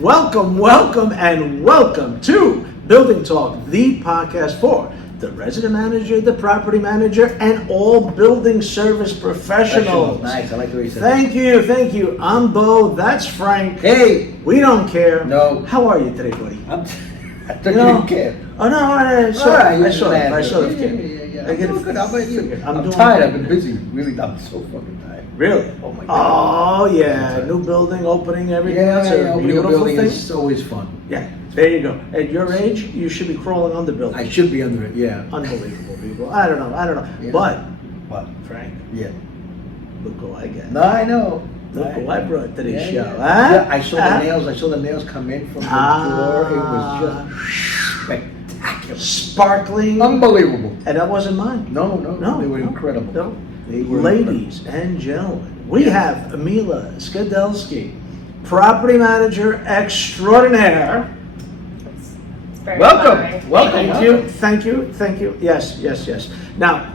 Welcome, and welcome to Building Talk, the podcast for the resident manager, the property manager, and all building service professionals. Nice, I like the way you said Thank you. I'm Bo, that's Frank. Hey! We don't care. No. How are you today, buddy? I thought you didn't care. Oh, no, I saw it. Yeah. I'm doing good. How about you? I'm doing tired. good. I've been busy. Really, I'm so fucking tired. Really? Oh my God. Oh, yeah. New building, opening, everything. That's a opening a beautiful building thing. is always fun. Yeah, there you go. At your age, you should be crawling on the building. I should be under it, yeah. Unbelievable, people. I don't know. Yeah. But, What? Frank, Yeah. look who I got. No, I know. Look who I brought to this show. Yeah. Huh? Yeah, I saw the nails come in from the door. It was just spectacular. Sparkling. Unbelievable. And that wasn't mine. No, they were incredible. No. They were Ladies and gentlemen, we have Mila Skidelsky, property manager extraordinaire. It's very Welcome. flattering. Welcome. Thank you. Yes. Now,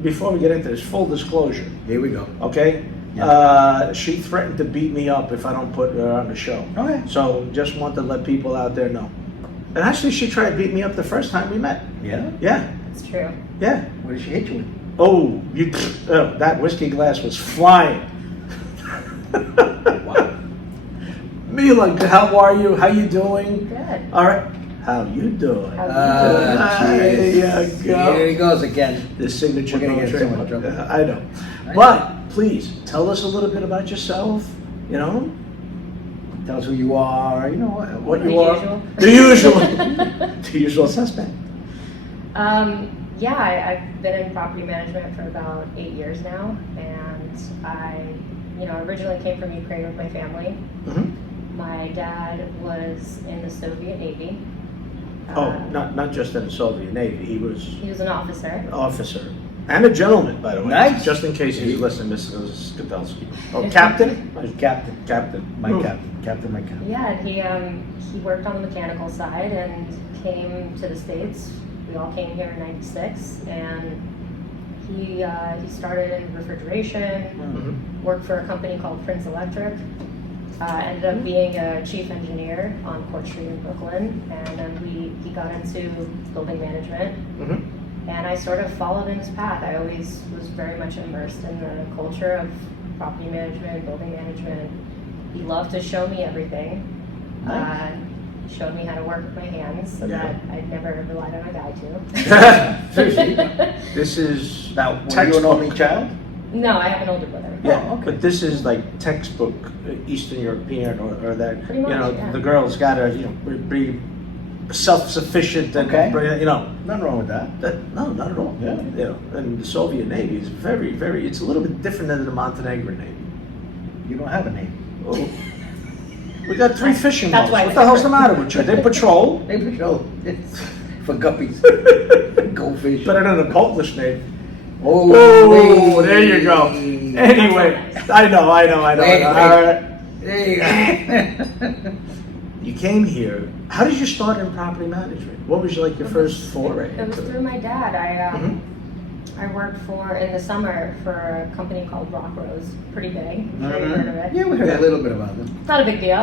before we get into this, full disclosure, Here we go. okay? Yeah. She threatened to beat me up if I don't put her on the show. Okay. So just want to let people out there know. And actually, she tried to beat me up the first time we met. Yeah? Yeah. It's true. Yeah. What did she hit you with? Oh, that whiskey glass was flying. Wow. Mila, how are you? How you doing? Good. All right. How you doing? How you There jeez. you go. Here he goes again. The signature We're gonna get trademark. so much trouble. I know. But please tell us a little bit about yourself. You know Tell us who you are. You know what The you are. usual. the usual, the usual suspect. Yeah, I've been in property management for about 8 years now, and I, originally came from Ukraine with my family. Mm-hmm. My dad was in the Soviet Navy. Oh, not just in the Soviet Navy. He was He was an officer. an officer and a gentleman, by the way. Nice. Just in case he's listening, Mr. Skidelsky. Oh, captain. Captain. My Ooh. captain. My captain. Yeah, and he worked on the mechanical side and came to the States. We all came here in '96, and he started in refrigeration. Mhm. Worked for a company called Prince Electric. Ended up being a chief engineer on Court Street in Brooklyn, and then he got into building management. Mm-hmm. And I sort of followed in his path. I always was very much immersed in the culture of property management, building management. He loved to show me everything. Nice. Showed me how to work with my hands, so Yeah. that I'd never relied on a guy to. Seriously? This is Now, were you an textbook. only child? No, I have an older brother. Yeah, Oh, okay. but this is like textbook Eastern European, or that Pretty much, yeah. the girl's got to be self-sufficient and Okay. Nothing wrong with that. No, not at all. Yeah. And the Soviet Navy is very, very. It's a little bit different than the Montenegrin Navy. You don't have a name. Oh. We got 3 fishing That's boats. why What it's the hell's the different. matter with you? They patrol. They patrol. It's for guppies. Goldfish. Better than a Polish name. Oh, Oh, there you go. Anyway, I know. Wait. All right. There you go. You came here. How did you start in property management? What was like your first foray? It was into through my dad. Mhm. I worked in the summer for a company called Rock Rose. Pretty big. I'm sure you've heard of it. Yeah, we heard a little bit about them. Not a big deal,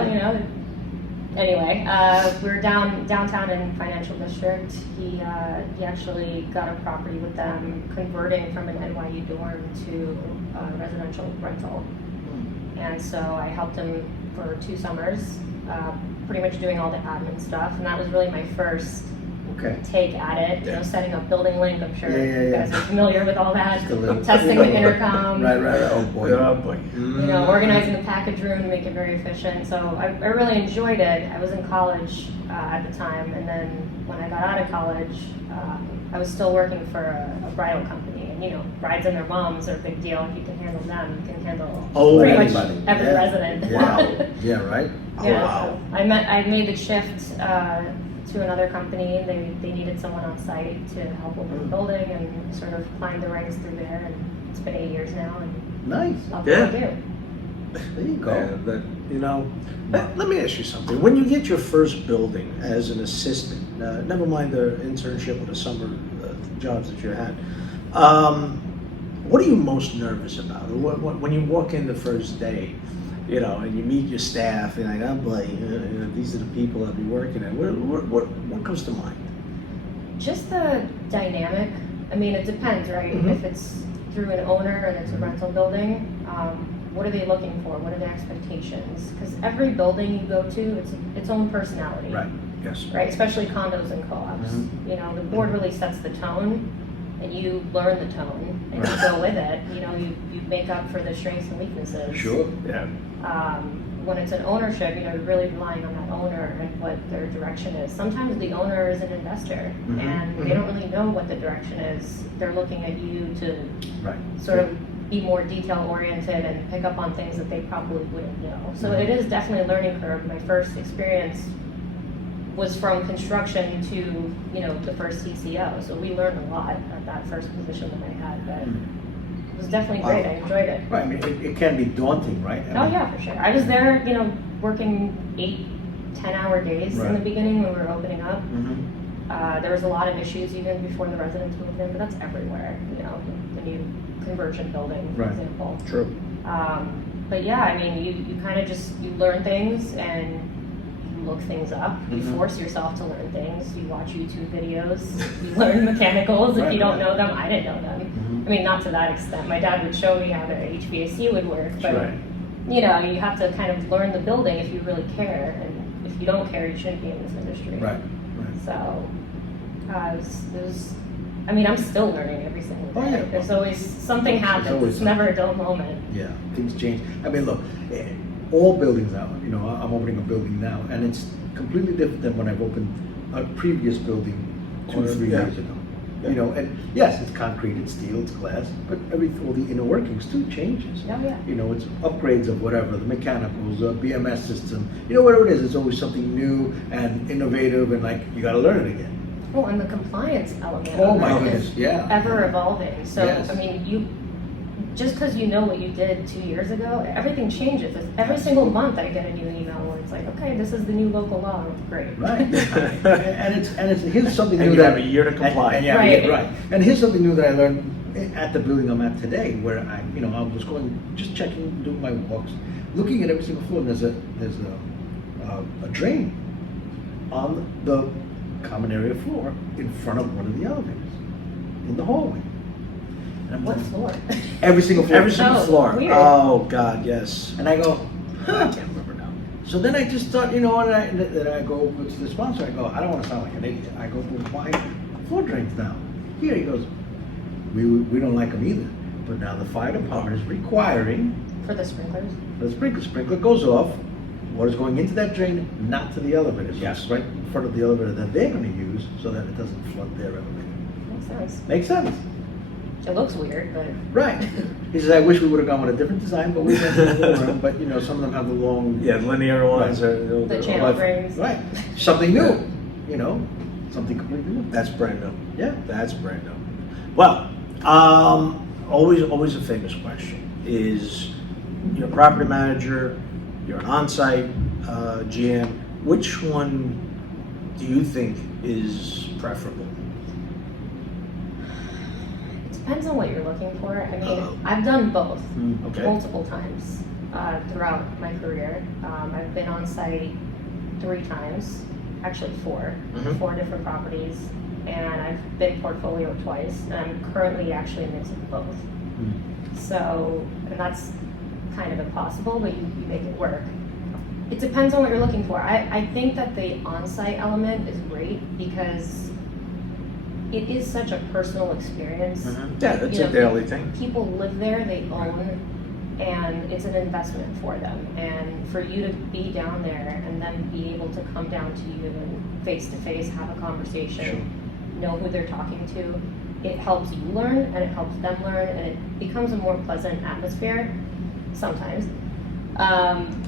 Anyway, we were downtown in Financial District. He actually got a property with them, converting from an NYU dorm to a residential rental. And so I helped him for 2 summers, pretty much doing all the admin stuff. And that was really my first Okay. take at it. Yeah. Setting up Building Link. I'm sure Yeah. you guys are familiar with all that. Just a little. Testing the intercom. Right. Oh boy. Oh boy. Organizing the package room to make it very efficient. So I really enjoyed it. I was in college at the time, and then when I got out of college, I was still working for a bridal company. And brides and their moms are a big deal. If you can handle them, you can handle pretty much anybody. every Yeah. resident. Yeah. Yeah. Right. Yeah, Wow. so I made the shift to another company. They needed someone on site to help open the building, and sort of climbed the ranks through there. And it's been 8 years now, and Nice. love Yeah. what I do. There you go. Let me ask you something. When you get your first building as an assistant, never mind the internship or the summer jobs that you had, what are you most nervous about? When you walk in the first day, you know, and you meet your staff, and like, oh boy, these are the people I'll be working at. What comes to mind? Just the dynamic. I mean, it depends, right? Mhm. If it's through an owner and it's a rental building, what are they looking for? What are their expectations? Because every building you go to, it's its own personality. Right. Yes. Right, especially condos and co-ops. Mhm. You know, the board really sets the tone, and you learn the tone, and you Right. go with it. You know, you make up for the strengths and weaknesses. Sure. Yeah. When it's an ownership, you know, you're really relying on that owner and what their direction is. Sometimes the owner is an investor, Mhm. and they don't really know what the direction is. They're looking at you to Right. sort of be more detail oriented and pick up on things that they probably wouldn't know. So it is definitely a learning curve. My first experience was from construction to, you know, the first TCO. So we learned a lot at that first position that I had, but it was definitely great. I enjoyed it. Right, I mean, it can be daunting, right? I Oh mean, yeah, for sure. I was there, you know, working 8-10 hour days in the Right. beginning when we were opening up. Mm-hmm. There was a lot of issues even before the residents moved in, but that's everywhere, you know, the new conversion building, for Right. example. True. But yeah, I mean, you kind of just, you learn things and you look things up. You Mhm. force yourself to learn things. You watch YouTube videos. You learn mechanicals. If Right, you don't right. know them, I didn't know them. Mhm. I mean, not to that extent. My dad would show me how the HVAC would work, but Right. you know, you have to kind of learn the building if you really care. And if you don't care, you shouldn't be in this industry. Right, right. So, it was, I mean, I'm still learning every single day. Oh, yeah. There's always something There's happens. always It's never a dull moment. Yeah, things change. I mean, look, all buildings now, you know, I'm opening a building now, and it's completely different than when I've opened a previous building 2-3 Yeah. years ago. Yeah. You know, and yes, it's concrete, it's steel, it's glass, but all the inner workings too changes. Oh, yeah. You know, it's upgrades of whatever, the mechanicals, BMS system, you know, whatever it is, it's always something new and innovative, and like, you gotta learn it again. Oh, and the compliance element Oh of my it goodness, is yeah. ever evolving. So, Yes. I mean, just because you know what you did 2 years ago, everything changes. Every single month I get a new email where it's like, okay, this is the new local law. Great. Right. and it's here's something And new you that have a year to comply. And, yeah, Right. right. And here's something new that I learned at the building I'm at today, where I was going, just checking, doing my walks, looking at every single floor. And there's a drain on the common area floor in front of one of the elevators in the hallway. And I'm What like, floor? every single floor. Every single Oh, floor. weird. Oh God, yes. And I go, I huh. can't remember now. So then I just thought, you know what, then I go to the sponsor, I go, I don't want to sound like an idiot. I go, well, why floor drains now? Here, he goes, we don't like them either. But now the fire department is requiring, For the sprinklers? the sprinkler goes off, water's going into that drain, not to the elevator. So Yes. it's right in front of the elevator that they're going to use so that it doesn't flood their elevator. Makes sense. Makes sense. It looks weird, but Right. He says, I wish we would have gone with a different design, but we went with the one, but you know, some of them have the long. Yeah, linear ones Right. are the channel drains. Right. Something new, you know, something completely new. That's brand new. Yeah. That's brand new. Well, always a famous question is, you're a property manager, you're an on-site GM. Which one do you think is preferable? It depends on what you're looking for. I mean, Uh-oh. I've done both Okay. multiple times throughout my career. I've been on site 3 times, actually 4, Mhm. 4 different properties, and I've been portfolio twice, and I'm currently actually mixing both. So, and that's kind of impossible, but you make it work. It depends on what you're looking for. I think that the on-site element is great because it is such a personal experience. Yeah, that's You a know, daily thing. People live there, they own, and it's an investment for them. And for you to be down there and then be able to come down to you and face to face have a conversation, know who they're talking to, it helps you learn and it helps them learn, and it becomes a more pleasant atmosphere sometimes.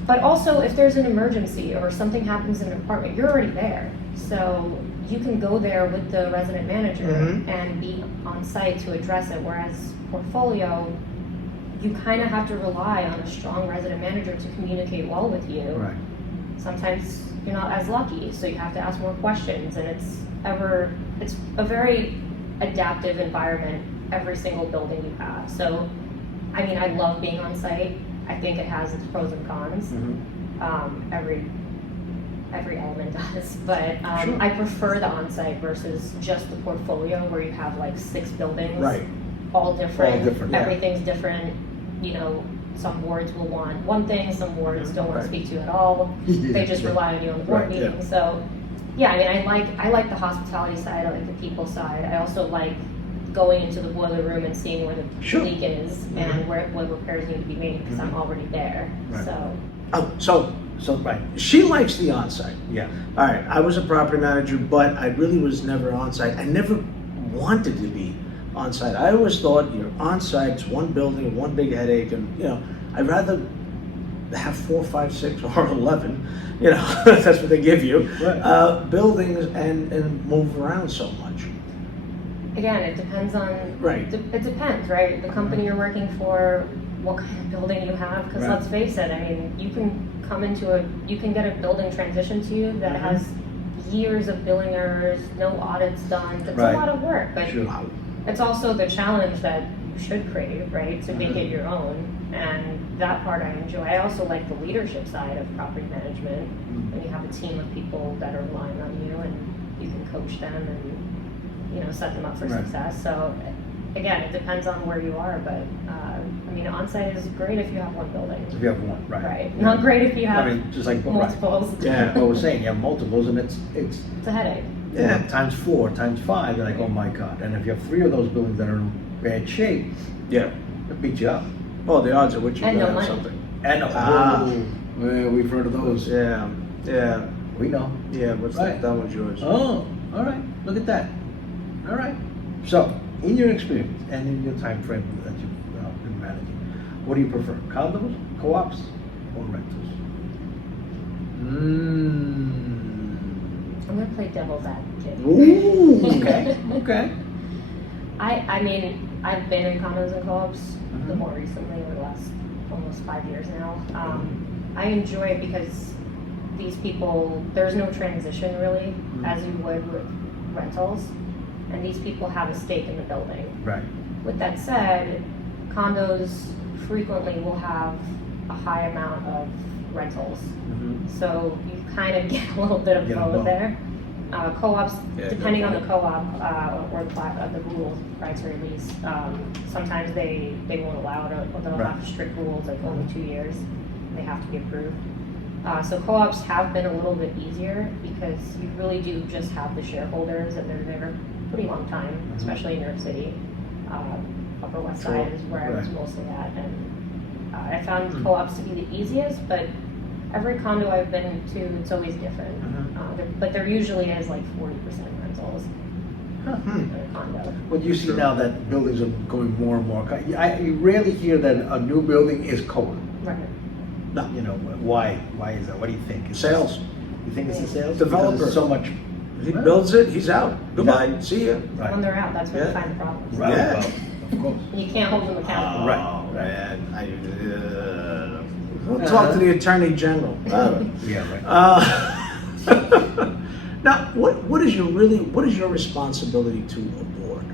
But also, if there's an emergency or something happens in an apartment, you're already there. So you can go there with the resident manager Mhm. and be on site to address it. Whereas portfolio, you kind of have to rely on a strong resident manager to communicate well with you. Right. Sometimes you're not as lucky, so you have to ask more questions, and it's a very adaptive environment every single building you have. So, I mean, I love being on site. I think it has its pros and cons. Mm-hmm. Every element does, but Sure. I prefer the on-site versus just the portfolio where you have like 6 buildings, Right. all different. All different, yeah. Everything's different. You know, some wards will want one thing, some wards don't want to Right. speak to you at all. They just Yeah. rely on you on the board Right, yeah. meeting. So, yeah, I mean, I like the hospitality side. I like the people side. I also like going into the boiler room and seeing where the Sure. leak is and what repairs need to be made because I'm already there. Right. So, Oh, so So, right, she likes the on-site. yeah. All right, I was a property manager, but I really was never on-site. I never wanted to be on-site. I always thought you're on-site, it's one building, one big headache, and I'd rather have 4, 5, 6, or 11. That's what they give you. Right. Buildings and move around so much. again, it depends on, Right. it depends, right? The company you're working for, what kind of building you have, because Right. let's face it, I mean, you can you can get a building transition to you that has years of billing errors, no audits done. That's Right. a lot of work, but Sure. Wow. it's also the challenge that you should crave, right? To make Mhm. it your own, and that part I enjoy. I also like the leadership side of property management. When you have a team of people that are relying on you, and you can coach them and set them up for Right. success. So again, it depends on where you are, but I mean, on-site is great if you have one building, If you have one, right. right? Not great if you have I mean, just like, right. multiples. Yeah. What we're saying, you have multiples, and it's It's a headache. Yeah. times 4, times 5, you're like, oh my God. And if you have 3 of those buildings that are in bad shape, Yeah. it beats you up. Oh, the odds are with you And no gonna have money. something. And well, we've heard of those. Yeah. Yeah. We know. Yeah. What's Right. that one's yours? Oh, all right. Look at that. All right. So, in your experience and in your time frame that you've been managing, what do you prefer? Condos, co-ops, or rentals? I'm gonna play devil's advocate. Ooh. Okay. Okay. I mean, I've been in condos and co-ops Mhm. more recently over the last almost 5 years now. I enjoy it because these people, there's no transition really, as you would with rentals, and these people have a stake in the building. Right. With that said, condos frequently will have a high amount of rentals, so you kind of get a little bit of Get a both both. there. Co-ops, Yeah, depending on good the co-op or the rules, proprietary lease, sometimes they won't allow it, or they'll Right. have strict rules like only 2 years. They have to be approved. So co-ops have been a little bit easier because you really do just have the shareholders, and they're there a pretty long time, especially in New York City. Upper West Sure. Side is where I was Right. mostly at, and I found co-ops to be the easiest, but every condo I've been to, it's always different. But there usually is like 40% rentals in a condo. What you see now that buildings are going more and more, you rarely hear that a new building is co-op. Right. No. Why? Why is that? What do you think? Is Sales. You think it's the sales? Developer. Because there's so much. He builds it, he's out. Goodbye. See ya. Right. When they're out, that's when Yeah. you find the problems. Right. Yeah. Well, of course. You can't hold them accountable. Right. Oh, man. We'll talk to the Attorney General. Yeah. Right. Now, what is your responsibility to a board?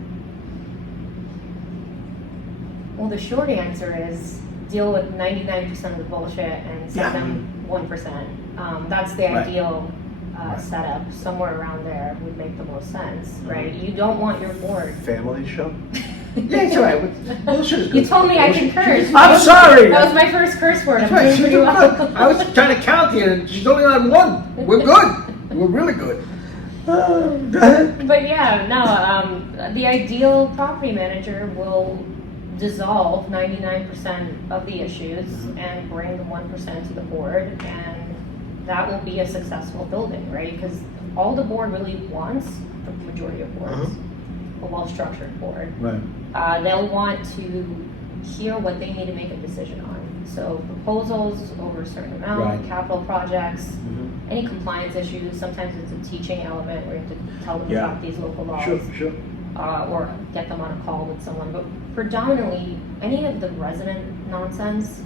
Well, the short answer is deal with 99% of the bullshit and send Yeah. them 1%. That's the Right. ideal Right. setup. Somewhere around there would make the most sense, right? You don't want your board. Family show? Yeah, it's all right. But bullshit is good. You told me I Bullshit- could curse. I'm sorry. That was my first curse word. That's I'm right. doing She's pretty doing well. good. I was trying to count here, and she's only on 1. We're good. We're really good. Go ahead. But yeah, no, the ideal property manager will dissolve 99% of the issues and bring the 1% to the board, and that will be a successful building, right? Because all the board really wants, the majority of boards, a well-structured board, Right. they'll want to hear what they need to make a decision on. So proposals over a certain amount, Right. capital projects, any compliance issues. Sometimes it's a teaching element where you have to tell them Yeah. about these local laws, Sure. or get them on a call with someone. But predominantly, any of the resident nonsense,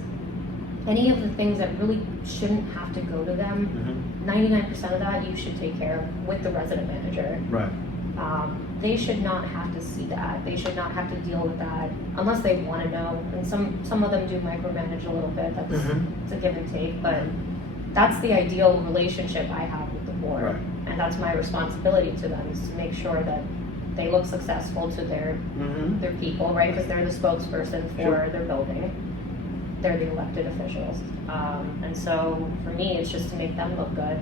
any of the things that really shouldn't have to go to them, 99% of that you should take care of with the resident manager. Right. They should not have to see that. They should not have to deal with that unless they want to know. And some of them do micromanage a little bit. That's it's a give and take, but that's the ideal relationship I have with the board, Right. and that's my responsibility to them, is to make sure that they look successful to their people, right? Because they're the spokesperson for Sure. their building. They're the elected officials, and so for me, it's just to make them look good.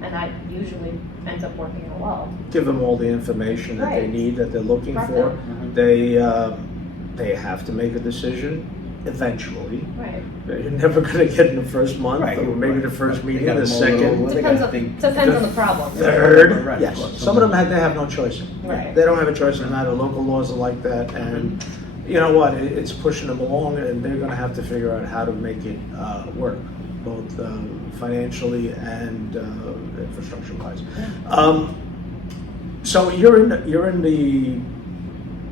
And that usually ends up working out well. Give them all the information that they Right. need, that they're looking Prep for. them. They have to make a decision eventually. Right. You're never going to get in the first month, Right, or maybe right, the first right. meeting, They gotta the mull it over. second, Well, they Depends gotta on, think- depends on the problem. third. Right, Yes, of course. some of them they have no choice. Right. They don't have a choice in the matter. Local laws are like that, and you know what? It's pushing them along, and they're going to have to figure out how to make it work, both financially and infrastructure-wise. So you're in the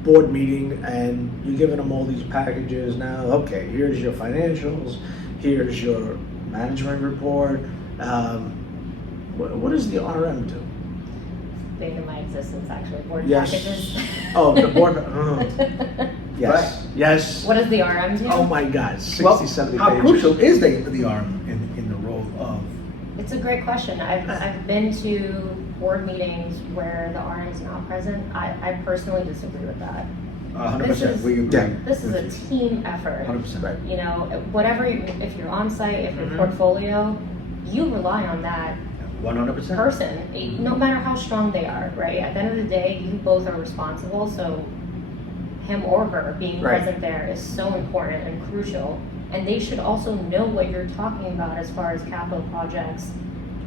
board meeting, and you're giving them all these packages now. Okay, here's your financials, here's your management report. What does the RM do? Big in my existence, actually, board Yes. packages. Oh, the board. Yes. Yes. What does the RM do? Oh my God, 60, Well, 70 how pages. crucial is the arm in the role of? It's a great question. I've been to board meetings where the RM is not present. I personally disagree with that. 100%. We agree. Yeah. This is a team effort. 100%. Right. You know, whatever, if you're on site, if your Mhm. portfolio, you rely on that 100%. person, no matter how strong they are, right? At the end of the day, you both are responsible, so him or her being Right. present there is so important and crucial. And they should also know what you're talking about as far as capital projects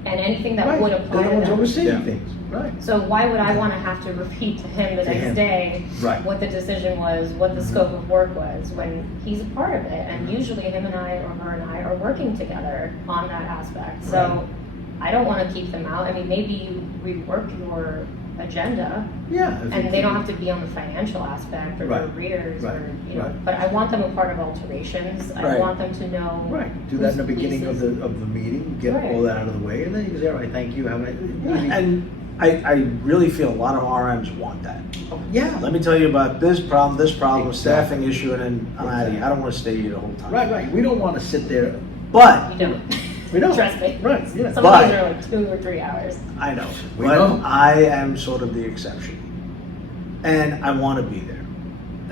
and anything that Right. would apply They're the to ones them. overseeing Yeah. things. Right. So why would I want to have to repeat to him the To next him. day Right. what the decision was, what the scope of work was, when he's a part of it? And usually him and I, or her and I, are working together on that aspect. So Right. I don't want to keep them out. I mean, maybe you rework your agenda, Yeah. and they don't have to be on the financial aspect or Right. the readers, Right. or, you know, Right. but I want them a part of alterations. I Right. want them to know. Right. Do that in the whose beginning of pieces. the meeting. Get Right. all that out of the way, and then you can say, "All right, thank you. Have a easy." And I really feel a lot of RMs want that. Yeah. Let me tell you about this problem, Exactly. staffing issue, and then I'm out of here. I don't want to stay here the whole time. Right. Right. We don't want to sit there. But You don't. We don't. Trust me. Right. Yeah. Some But- of these are like 2 or 3 hours. I know. We but know. I am sort of the exception. And I want to be there.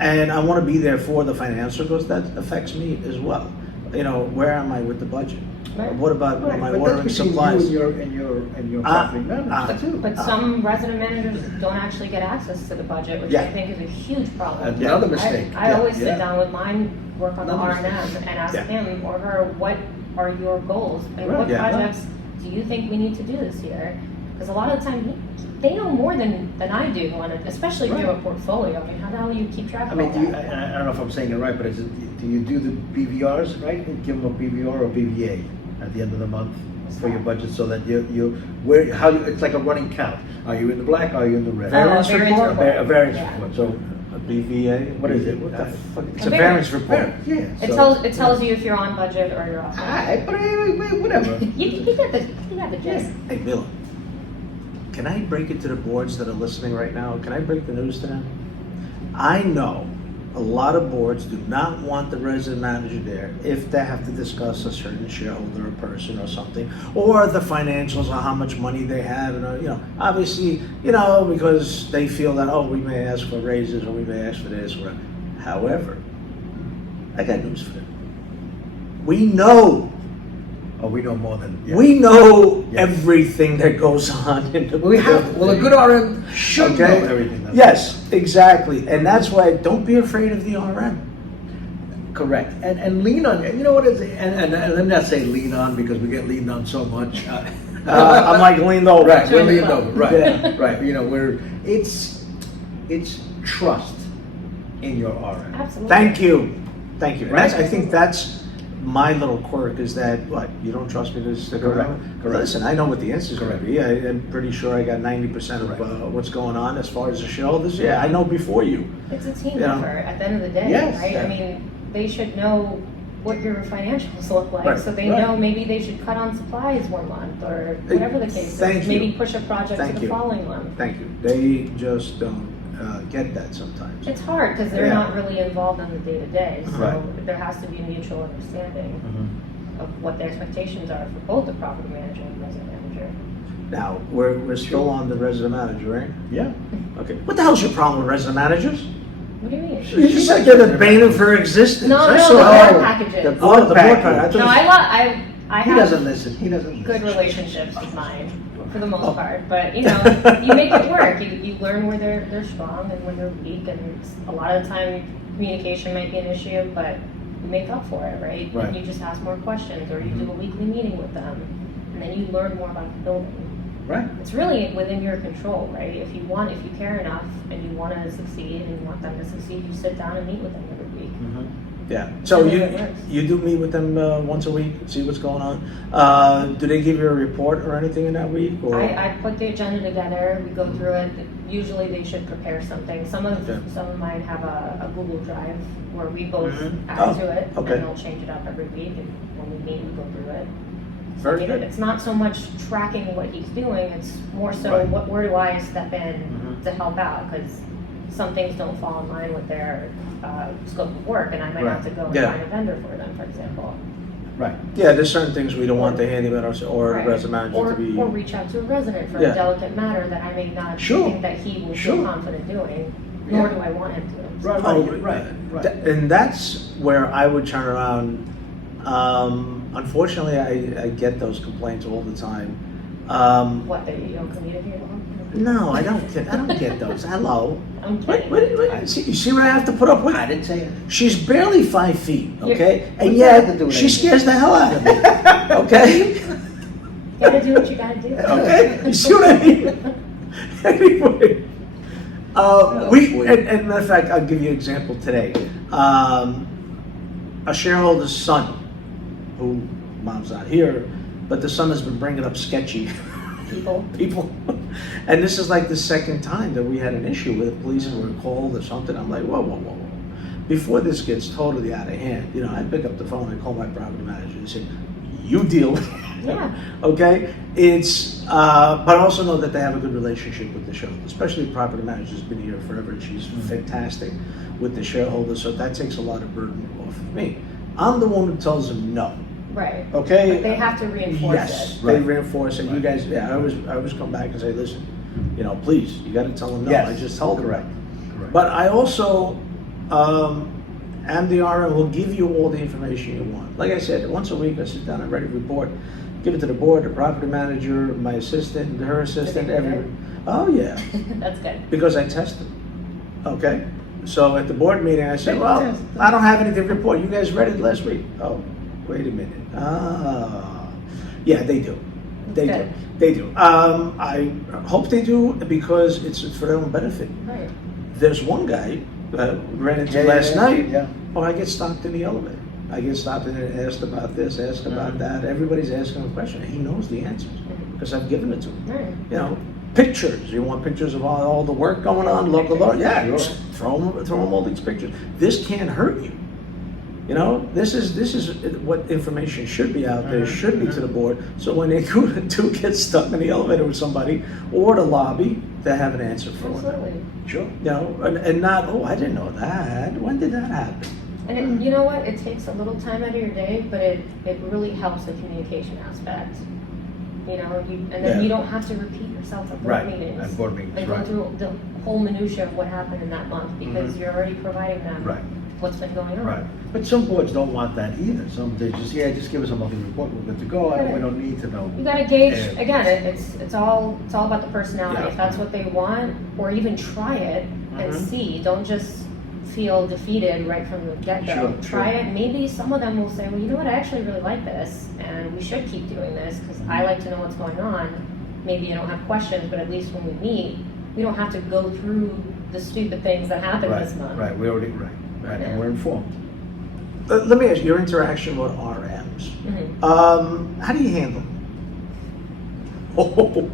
And I want to be there for the financial, because that affects me as well. You know, where am I with the budget? Right. What about Right. my But ordering that's between supplies? you and your property manager too. But some resident managers don't actually get access to the budget, which I Yeah. think is a huge problem. Another mistake. I always Yeah. sit down with mine, work on the Another R&M, and ask Yeah. him or her, what are your goals? And Right, what yeah. projects do you think we need to do this year? Because a lot of the time, they know more than I do on it, especially if you have a portfolio. I mean, how the hell do you keep track I of mean, all do you, that? I don't know if I'm saying it right, but do you do the BVRs, right? And give them a BVR or BVA at the end of the month for your budget, so that it's like a running count. Are you in the black? Are you in the red? Variance report? A variance Yeah. report. So A BVA? What is it? What the fuck? It's A a variance report. yeah. It tells you if you're on budget or you're off. Alright, but whatever. You got the gist. Hey, Mila, can I break it to the boards that are listening right now? Can I break the news to them? I know a lot of boards do not want the resident manager there if they have to discuss a certain shareholder or person or something, or the financials or how much money they have, and obviously, because they feel that, oh, we may ask for raises or we may ask for this or whatever. However, I got news for them. We know. Oh, we know more than. Yeah. We know Yeah. everything that goes on in the We have. Well, a good RM should Okay. know everything. Yes, exactly, and that's why don't be afraid of the RM. Correct, and lean on. You know what is? And let me not say lean on, because we get leaned on so much. I'm like leaned over. Right, we're Join the leaned club. over. Right, Yeah. right. It's trust in your RM. Absolutely. Thank you. And Right. I think that's my little quirk, is that, what, you don't trust me to stick Correct, around? correct. Listen, I know what the answer's gonna Correct. be. I'm pretty sure I got 90% of Correct. what's going on as far as the shareholders. Yeah, I know before you. It's a team Yeah. effort at the end of the day, Yes. right? Yeah. I mean, they should know what your financials look like, Right, so they right. know maybe they should cut on supplies one month, or whatever the case Thank is. you. Maybe push a project Thank to you. the following month. Thank you. They just don't get that sometimes. It's hard because they're Yeah. not really involved in the day-to-day, so Right. there has to be mutual understanding Mhm. of what the expectations are for both the property manager and resident manager. Now, we're still on the resident manager, right? Yeah. Okay. What the hell's your problem with resident managers? What do you mean? You just said they're the bane of her existence. No, I no, saw the that. board packages. The board package. package. No, I He doesn't have listen, he doesn't good listen. relationships with mine, for the Oh. most part, but you know, you make it work. You learn where they're strong and where they're weak, and a lot of the time communication might be an issue, but you make up for it, right? Right. And you just ask more questions, or you do a Mhm. weekly meeting with them, and then you learn more about the building. Right. It's really within your control, right? If you care enough and you want to succeed and you want them to succeed, you sit down and meet with them every week. Mhm. Yeah. So And then you it works. you do meet with them once a week, see what's going on. Do they give you a report or anything in that week? Or I put the agenda together, we go through it. Usually they should prepare something. Some Okay. of mine have a Google Drive where we both Mhm. add Oh, to it, okay. and they'll change it up every week, and when we meet, we go through it. Very You know, good. it's not so much tracking what he's doing, it's more so Right. where do I step in Mhm. to help out? Because some things don't fall in line with their scope of work, and I might have to go and Yeah. find a vendor for them, for example. Right. Yeah, there's certain things we don't want the handyman or Right. the resident manager to be. Or reach out to a resident for Yeah. a delicate matter that I may not Sure. think that he will Sure. feel confident doing, nor Yeah. do I want him to. Right, Oh, right. And that's where I would turn around. Unfortunately, I get those complaints all the time. What, that you don't communicate well? No, I don't get those. Hello. I'm Wait, kidding. wait. You see what I have to put up with? I didn't say it. She's barely 5 feet, okay? And What's that have to yet, do with she anything? scares the hell out of me, okay? You gotta do what you gotta do. Okay, you see what I mean? Anyway, and matter of fact, I'll give you an example today. A shareholder's son, who mom's not here, but the son has been bringing up sketchy people. And this is like the second time that we had an issue with the police were called or something. I'm like, whoa. Before this gets totally out of hand, you know, I pick up the phone and call my property manager and say, you deal with it. Yeah. Okay? It's, but I also know that they have a good relationship with the shareholder, especially the property manager's been here forever and she's fantastic with the shareholder, so that takes a lot of burden off of me. I'm the one who tells them no. Right. Okay? But they have to reinforce Yes, it. they Right. reinforce it. You Right. guys, yeah, I always come back and say, listen, you know, please, you gotta tell them no. Yes. I just told them. Correct. Correct. But I also am the RM, will give you all the information you want. Like I said, once a week I sit down and write a report, give it to the board, the property manager, my assistant, her assistant, Did they do everyone. Oh, yeah, That's good. because I test them. Okay? So at the board meeting, I said, They well, test. I don't have anything to report. You guys read it last week. Oh, wait a minute. Yeah, they do. They do. Good. They do. I hope they do because it's for their own benefit. Right. There's one guy ran into Yeah, last yeah, night. yeah. Oh, I get stopped in the elevator. I get stopped in and asked about this, asked about Mhm. that. Everybody's asking a question. He knows the answers because I've given it to him. Right. You know, pictures. You want pictures of all the work going on, local law? Yeah, Sure. just throw them all these pictures. This can't hurt you. You know, this is what information should be out there, Mhm, should be to the board. So when they do get stuck in the elevator with somebody or the lobby, they have an answer for them. Absolutely. Sure. You know, and not, oh, I didn't know that. When did that happen? And you know what? It takes a little time out of your day, but it really helps the communication aspect. You know, and then Yeah. you don't have to repeat yourself at board Right. meetings. At board meetings, And go right. through the whole minutia of what happened in that month because Mhm. you're already providing them Right. what's been going on. Right. But some boards don't want that either. Some, they just give us a monthly report, we're good to go, and we don't need to know. You gotta gauge, Yeah. again, it's all about the personality. Yeah. If that's what they want, or even try it and Mhm. see, don't just feel defeated right from the get-go. Sure, Try sure. it, maybe some of them will say, well, you know what, I actually really like this, and we should keep doing this, because I like to know what's going on. Maybe you don't have questions, but at least when we meet, we don't have to go through the stupid things that happened Right, this month. right, we already, right, and we're informed. Let me ask you, your interaction with RMs. Mhm. How do you handle them? Oh,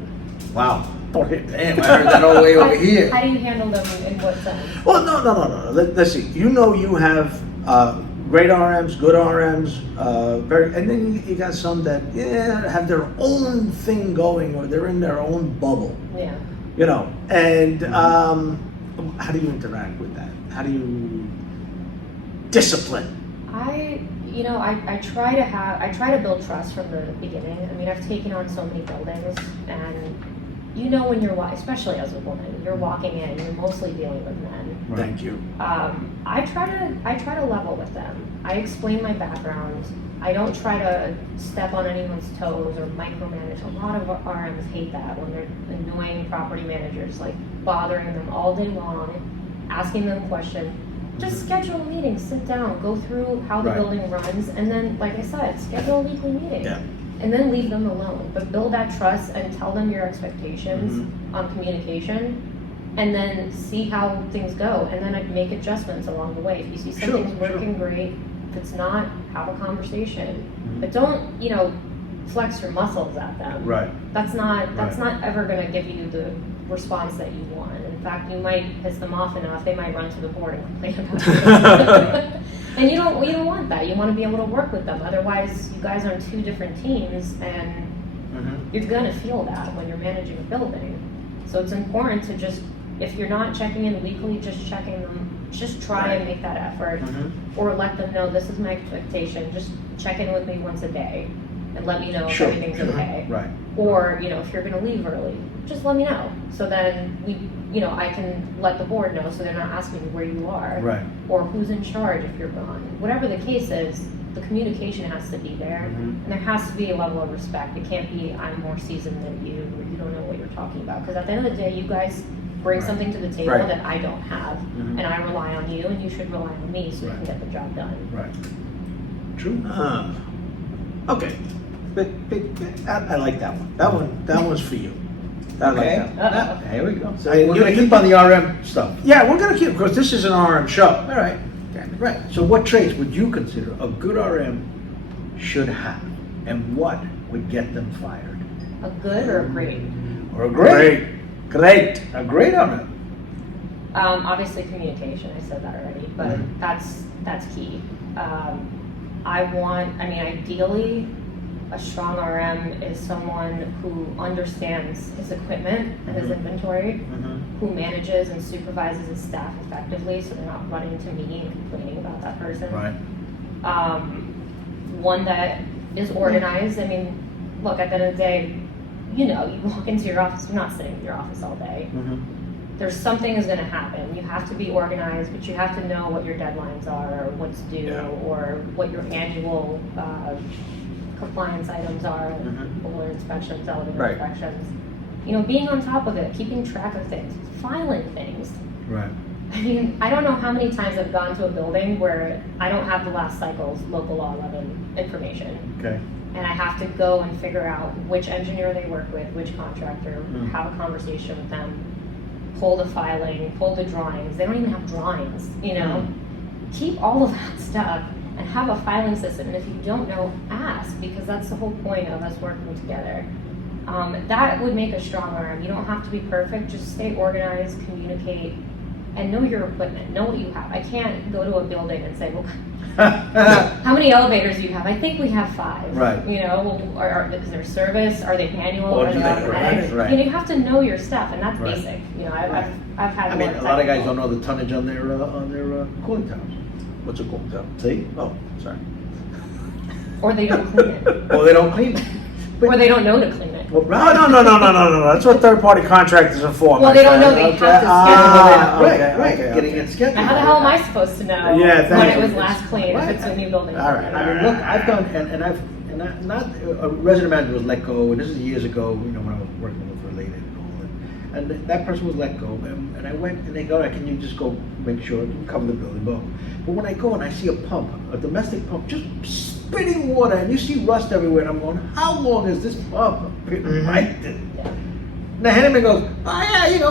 Wow. okay. Damn, I heard that all the way over here. How do you handle them in what sense? Well, no. Let's see. You know you have great RMs, good RMs, and then you got some that have their own thing going, or they're in their own bubble. Yeah. You know, and how do you interact with that? How do you discipline? I try to build trust from the beginning. I mean, I've taken on so many buildings, and when you're especially as a woman, you're walking in, you're mostly dealing with men. Right. Thank you. I try to level with them. I explain my background. I don't try to step on anyone's toes or micromanage. A lot of RMs hate that when they're annoying property managers, like bothering them all day long, asking them questions. Just schedule a meeting, sit down, go through how the Right. building runs, and then, like I said, schedule a weekly meeting. Yeah. And then leave them alone. But build that trust and tell them your expectations on communication, and then see how things go, and then make adjustments along the way. If you see something's working great, if it's not, have a conversation. But don't, flex your muscles at them. Right. That's not ever gonna give you the response that you want. In fact, you might piss them off enough, they might run to the board and complain about it. And you don't want that. You want to be able to work with them. Otherwise, you guys are on two different teams, and you're gonna feel that when you're managing a building. So it's important to just, if you're not checking in weekly, just checking them. Just try and make that effort, or let them know this is my expectation. Just check in with me once a day, and let me know if everything's okay. Right. Or if you're gonna leave early, just let me know. So then I can let the board know, so they're not asking me where you are, Right. or who's in charge if you're gone. Whatever the case is, the communication has to be there, and there has to be a level of respect. It can't be I'm more seasoned than you, or you don't know what you're talking about. Because at the end of the day, you guys bring something to the table that I don't have, and I rely on you, and you should rely on me so we can get the job done. Right. True. Okay. But I like that one. That one's for you. I like Okay. that. Now, here we go. So I- we're you- gonna keep on the RM stuff. Yeah, we're gonna keep, because this is an RM show. All right. Right. So what traits would you consider a good RM should have, and what would get them fired? A good or a great? Or a great. Great. A great RM. Obviously communication, I said that already, but that's key. Ideally, a strong RM is someone who understands his equipment and his inventory, who manages and supervises his staff effectively, so they're not running to me and complaining about that person. Right. One that is organized. I mean, look, at the end of the day, you walk into your office, you're not sitting in your office all day. There's something is going to happen. You have to be organized, but you have to know what your deadlines are, or what's due, or what your annual compliance items are, boiler inspections, elevator inspections. Being on top of it, keeping track of things, filing things. Right. I mean, I don't know how many times I've gone to a building where I don't have the last cycle's local law 11 information. Okay. And I have to go and figure out which engineer they work with, which contractor, have a conversation with them, pull the filing, pull the drawings. They don't even have drawings, Keep all of that stuff and have a filing system. And if you don't know, ask, because that's the whole point of us working together. That would make a strong RM. You don't have to be perfect, just stay organized, communicate, and know your equipment, know what you have. I can't go to a building and say, well, how many elevators do you have? I think we have 5. Right. Is there service? Are they manual? Or Are do they they- automatic? right. You have to know your stuff, and that's Right. basic. I've had. I mean, a lot of guys don't know the tonnage on their cooling towers. What's a cool tub? See? Oh, sorry. Or they don't clean it, Or they don't clean it. or they don't know to clean it. No. That's what third-party contractors are for. Well, my they don't know friend. they have to Right. Okay. Getting it scheduled. Now, how the hell am I supposed to know Yeah, thank when you. it was last cleaned if it's a new building? All right. I mean, look, I've done, not a resident manager was let go, and this is years ago, when I was working with Related and all that. And that person was let go, and I went, and they go, can you just go make sure, cover the building, but when I go and I see a pump, a domestic pump, just spitting water, and you see rust everywhere, and I'm going, how long is this pump? Right? And the handyman goes,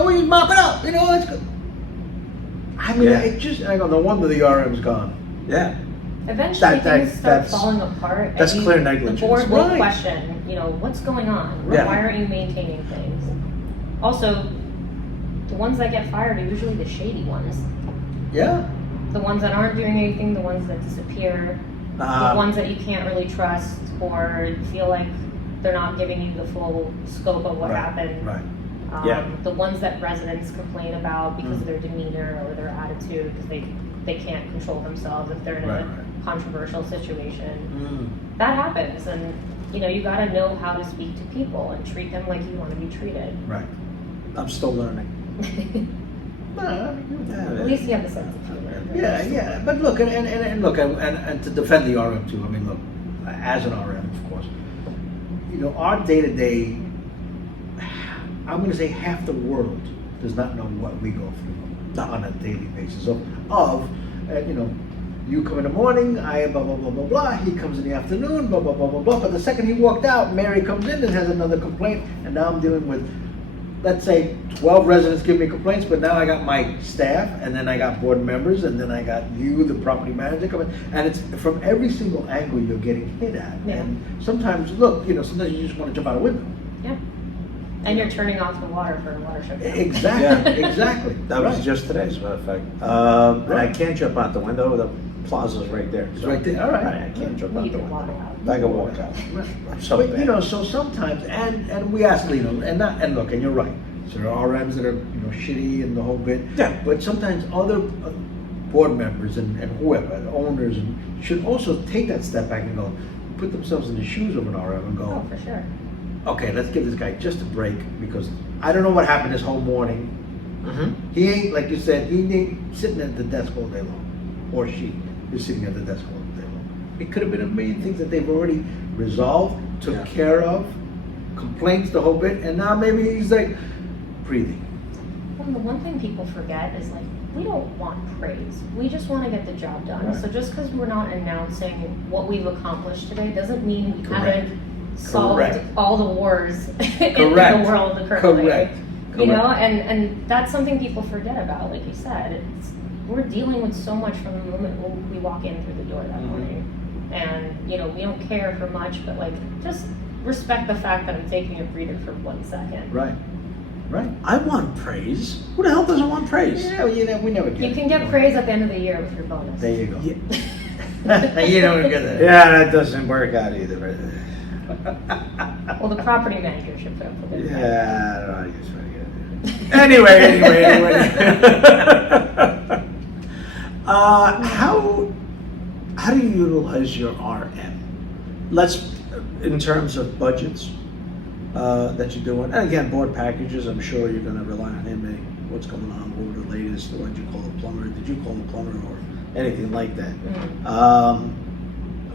we mop it up, it's good. I mean, I go, no wonder the RM's gone. Yeah. Eventually, things start that's- falling apart. that's clear negligence. The board will Right. question, what's going on? Yeah. Why aren't you maintaining things? Also, the ones that get fired are usually the shady ones. Yeah. The ones that aren't doing anything, the ones that disappear, the ones that you can't really trust or feel like they're not giving you the full scope of what happened. Right. Yeah. The ones that residents complain about because of their demeanor or their attitude, because they can't control themselves if they're in Right, a right. controversial situation. That happens, and you gotta know how to speak to people and treat them like you want to be treated. Right. I'm still learning. At least you have the sense of humor. Yeah. But look, and look, and to defend the RM too. I mean, look, as an RM, of course, our day to day. I'm going to say half the world does not know what we go through on a daily basis. You come in the morning, I blah blah blah blah blah. He comes in the afternoon, blah blah blah blah blah. But the second he walked out, Mary comes in and has another complaint, and now I'm dealing with, let's say, 12 residents give me complaints, but now I got my staff, and then I got board members, and then I got you, the property manager, coming, and it's from every single angle you're getting hit at. Yeah. And sometimes, look, sometimes you just want to jump out a window. Yeah. And you're turning off the water for a water shutdown. Exactly, exactly. That was Right. just today, as a matter of fact. And I Right. can't jump out the window. The plaza's right there. It's right there. All right. I can't jump out You the can walk window. out. I can walk out. Right. I'm so But bad. so sometimes, and we ask, and look, and you're right. So there are RMs that are, shitty and the whole bit. Yeah. But sometimes other board members and whoever, the owners, should also take that step back and go, put themselves in the shoes of an RM and Oh, go, for sure. okay, let's give this guy just a break because I don't know what happened this whole morning. Mhm. He ain't, like you said, he ain't sitting at the desk all day long. Or she is sitting at the desk all day long. It could have been a million things that they've already resolved, took Yeah. care of, complaints, the whole bit, and now maybe he's like breathing. Well, the one thing people forget is we don't want praise. We just want to get the job done. Right. So just because we're not announcing what we've accomplished today doesn't mean we Correct. haven't solved Correct. all the wars in Correct. the world currently. Correct. And that's something people forget about. Like you said, we're dealing with so much from the moment we walk in through the door that Mhm. morning, and we don't care for much, but just respect the fact that I'm taking a breather for 1 second. Right. Right. I want praise. Who the hell doesn't want praise? Yeah, we never get You it. can get praise at the end of the year with your bonus. There you go. Yeah, You don't get that. yeah, that doesn't work out either. Right? Well, the property manager should put up with it. Yeah, I don't know. I guess what I gotta do. Anyway. How do you utilize your RM? In terms of budgets that you're doing, and again, board packages. I'm sure you're going to rely on him. What's going on? What were the latest? What did you call a plumber? Did you call him a plumber or anything like that? Mhm.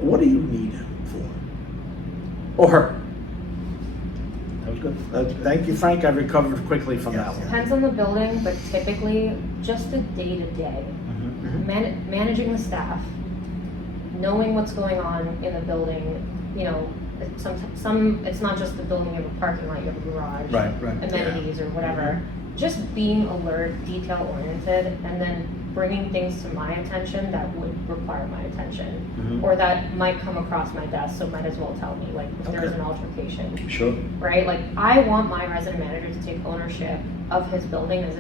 What do you need him for? Or her? That was good. Thank you, Frank. I recovered quickly from that one. Depends on the building, but typically just a day-to-day. Mhm. Managing the staff, knowing what's going on in the building. Some it's not just the building. You have a parking lot, you have a garage, Right. amenities or whatever. Just being alert, detail-oriented, and then bringing things to my attention that would require my attention, Mhm. or that might come across my desk. So might as well tell me, if there's Okay. an altercation. Sure. Right? I want my resident manager to take ownership of his building as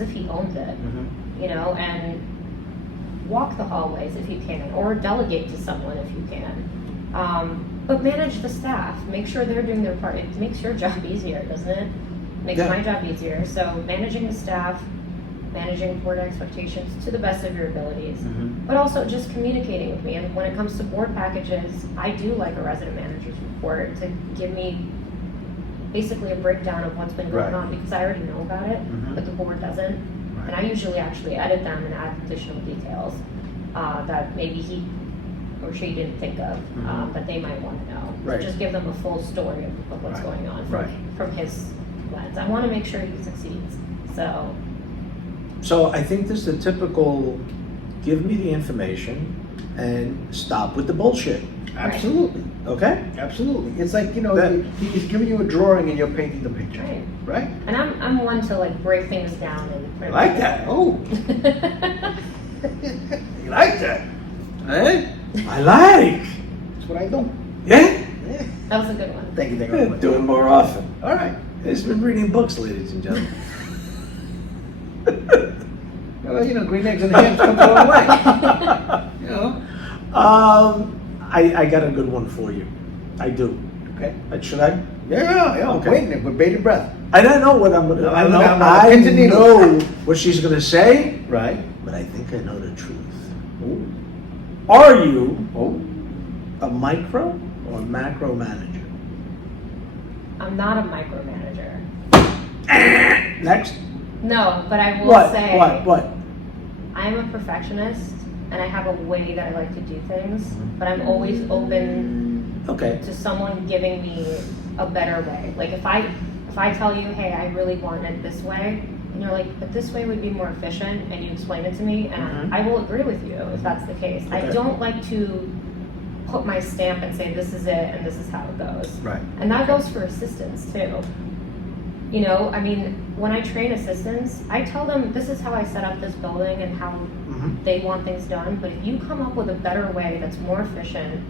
if he owns it, Mhm. and walk the hallways if you can, or delegate to someone if you can. But manage the staff. Make sure they're doing their part. It makes your job easier, doesn't it? Makes Yeah. my job easier. So managing the staff, managing board expectations to the best of your abilities. Mhm. But also just communicating with me. And when it comes to board packages, I do like a resident manager's report to give me basically a breakdown of what's been going Right. on, because I already know about it, Mhm. but the board doesn't. And I usually actually edit them and add additional details that maybe he or she didn't think of, Mhm. that they might want to know. Right. To just give them a full story of what's Right. going on Right. from his lens. I want to make sure he succeeds. So I think this is the typical, give me the information and stop with the bullshit, Absolutely. okay? Absolutely. It's like, That- he's giving you a drawing and you're painting the picture. Right. Right? And I'm one to break things down and I like that. Oh, you like that. Eh? I like, That's what I do. yeah? Yeah. That was a good one. Thank you. Do it more often. All right. He's been reading books, ladies and gentlemen. green eggs and hams come a long way. You know? I got a good one for you. I do. Okay. Should I? Yeah. Okay. Waiting with bated breath. I don't know what I'm gonna. I know. I'm pins and needles. know what she's gonna say, Right. but I think I know the truth. Oh. Are you Oh. a micro or macro manager? I'm not a micromanager. Next. No, but I will What? say What? I'm a perfectionist and I have a way that I like to do things, Mm-hmm. but I'm always open Okay. to someone giving me a better way. Like if I tell you, hey, I really want it this way, and you're like, but this way would be more efficient, and you explain it to me, and Mhm. I will agree with you if that's the case. I Okay. don't like to put my stamp and say this is it and this is how it goes. Right. And that goes for assistants too. You know, I mean, when I train assistants, I tell them this is how I set up this building and how Mhm. they want things done. But if you come up with a better way that's more efficient,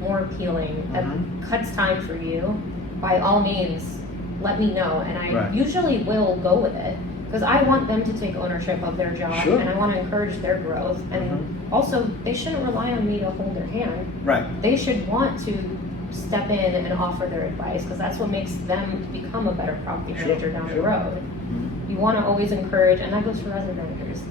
more appealing, that Mhm. cuts time for you, by all means, let me know. And I Right. usually will go with it because I want them to take ownership of their job Sure. and I want to encourage their growth. And Mhm. also, they shouldn't rely on me to hold their hand. Right. They should want to step in and offer their advice because that's what makes them become a better property Sure, manager down the sure. road. Mhm. You want to always encourage, and that goes for resident managers.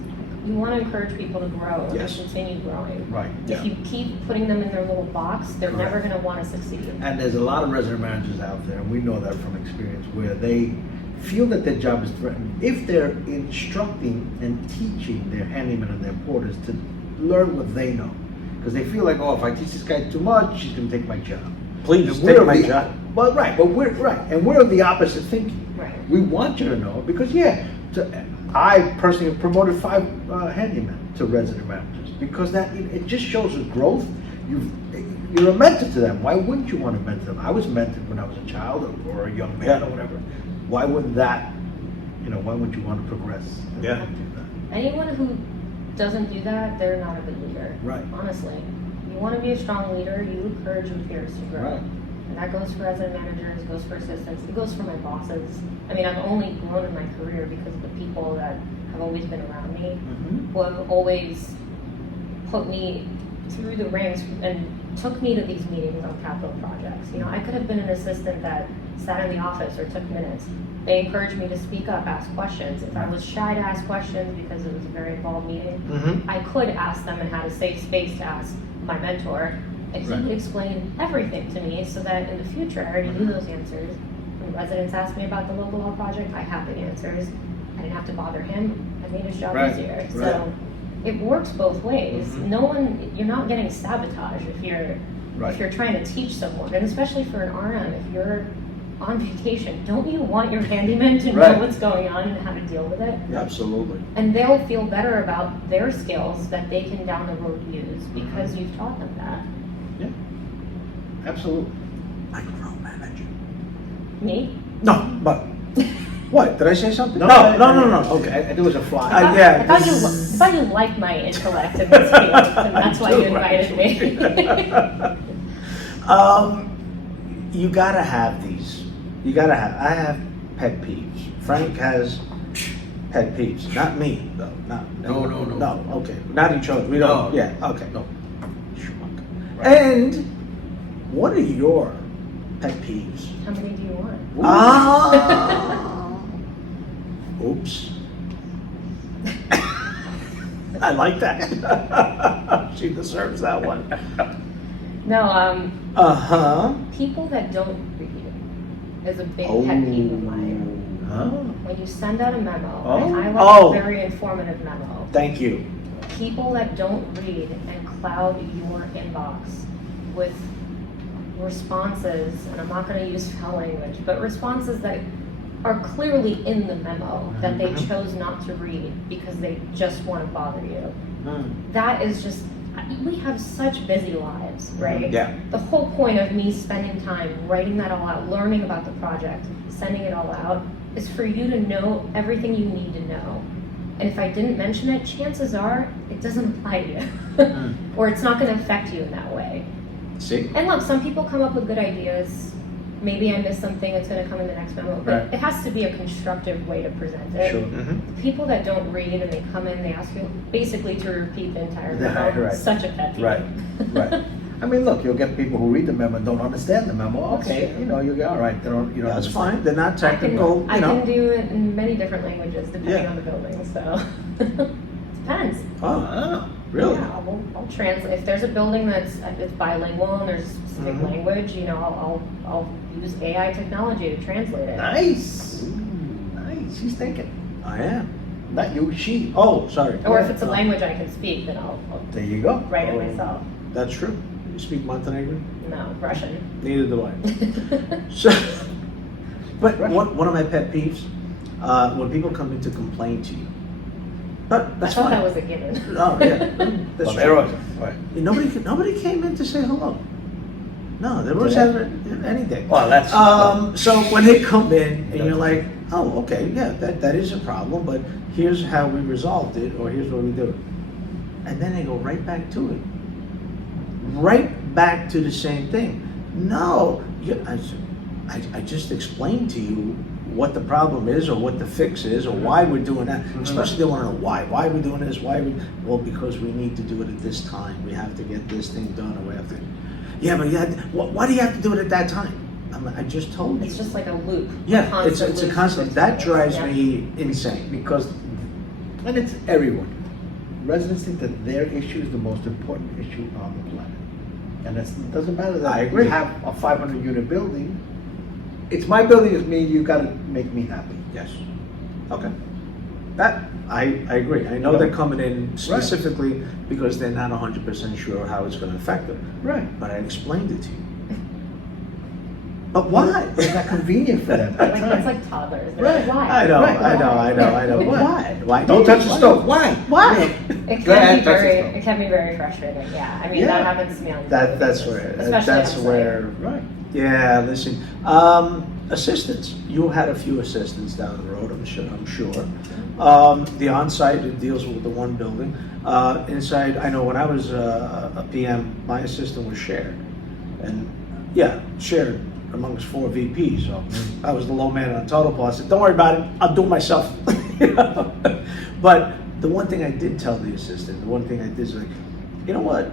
You want to encourage people to grow and Yes. continue growing. Right. Yeah. If you keep putting them in their little box, they're Correct. never going to want to succeed. And there's a lot of resident managers out there, and we know that from experience, where they feel that their job is threatened if they're instructing and teaching their handyman and their porters to learn what they know. Because they feel like, oh, if I teach this guy too much, he's going to take my job. Please And take we're my the- job. Well, right, but we're right, and we're of the opposite thinking. Right. We want you to know because, I personally have promoted 5 handymen to resident managers because it just shows a growth. You're a mentor to them. Why wouldn't you want to mentor them? I was mentored when I was a child or a young man Yeah. or whatever. Why wouldn't that? Why wouldn't you want to progress? and Yeah. do that? Anyone who doesn't do that, they're not a good leader. Right. Honestly. You want to be a strong leader, you encourage your peers to grow. Right. And that goes for resident managers, goes for assistants, it goes for my bosses. I mean, I've only grown in my career because of the people that have always been around me, Mhm. who have always put me through the ranks and took me to these meetings on capital projects. You know, I could have been an assistant that sat in the office or took minutes. They encouraged me to speak up, ask questions. If I was shy to ask questions because it was a very involved meeting, Mm-hmm. I could ask them and had a safe space to ask my mentor. And he Right. would explain everything to me so that in the future I already knew those answers. When residents asked me about the local law project, I had the answers. I didn't have to bother him. I made his job Right. easier. Right. So it works both ways. Mhm. You're not getting sabotage if Right. you're trying to teach someone, and especially for an RM, if you're on vacation, don't you want your handyman to know Right. what's going on and how to deal with it? Absolutely. And they'll feel better about their skills that they can down the road use because Mm-hmm. you've taught them that. Absolutely. Micromanaging. Me? No, but what? Did I say something? No, No. Okay. I think it was a fly. Yeah, I thought this- you liked my intellect in this field, and that's why you invited me. You gotta have these. You gotta have. I have pet peeves. Frank has pet peeves. Not me though. Not. No. No. Okay. Not each other. We don't. No. Yeah. Okay. No. Schmuck. Right. And what are your pet peeves? How many do you want? Ah. Oops. I like that. She deserves that one. No, Uh-huh. people that don't read is a big pet peeve of mine. Huh? When you send out a memo, Oh. and I like Oh. a very informative memo, Thank you. people that don't read and cloud your inbox with responses, and I'm not going to use foul language, but responses that are clearly in the memo that they Mhm. chose not to read because they just want to bother you. Mm. That is just, we have such busy lives, right? Yeah. The whole point of me spending time writing that all out, learning about the project, sending it all out, is for you to know everything you need to know. And if I didn't mention it, chances are it doesn't apply to you. Or it's not going to affect you in that way. See? And look, some people come up with good ideas. maybe I missed something, it's gonna come in the next memo, but Right. it has to be a constructive way to present it. Sure. Mhm. People that don't read and they come in, they ask you basically to repeat the entire Yeah, memo, right. such a pet peeve. Right, right. I mean, look, you'll get people who read the memo and don't understand the memo. That's Okay, true. you know, you go, all right, they don't, you know. That's fine, they're not I can, technical, I you know. can do it in many different languages depending Yeah. on the building, so. Depends. Oh, Ah, really? Yeah, I'll translate. If there's a building that's it's bilingual and there's a specific Mhm. language, you know, I'll use AI technology to translate it. nice. Nice, she's thinking. I am. Not you, she. Oh, sorry. Or if it's a language I can speak, then I'll There you go. write it Oh. myself. That's true. You speak Montenegrin? No, Russian. Neither do I. So, but one of my pet peeves, when people come in to complain to you. But I that's thought fine. that was a given. Oh, yeah. That's Well, true. right. Nobody came in to say hello. No, there was Did ever anything. Well, that's. So when they come in and you're like, oh, okay, yeah, that is a problem, but here's how we resolved it, or here's what we do it. And then they go right back to it. Right back to the same thing. No, I just explained to you what the problem is, or what the fix is, or why we're doing that. Especially they want to know why. Why are we doing this? Well, because we need to do it at this time. We have to get this thing done, or we have to. Yeah, but why do you have to do it at that time? I just told you. It's just like a loop. Yeah, it's a loop. constant. That drives Yeah. me insane. Because, and it's everyone. Residents think that their issue is the most important issue on the planet. And it doesn't matter that I agree. we have a 500 unit building. It's my building, it's me, you gotta make me happy. Yes. Okay. That, I agree. I know they're coming in specifically because they're not 100% sure how it's going to affect them. Right. But I explained it to you. But why? It's not convenient for them. Like, it's like toddlers. They're Right. like, why? I know, Right. I know. Why? Why? Why? Don't touch the Why? stove, why? Why? It Go ahead, can be touch the very, stove. it can be very frustrating. Yeah, I mean Yeah. that happens to me on a daily That's basis, where, especially that's on site. where, Right. yeah, listen, assistants, you had a few assistants down the road, I'm sure. The on-site, it deals with the one building. Inside, I know when I was a PM, my assistant was shared. And, yeah, shared amongst 4 VPs, so I was the low man on total pole. I said, don't worry about it, I'll do it myself. You know? But the one thing I did tell the assistant, the one thing I did is like, you know what?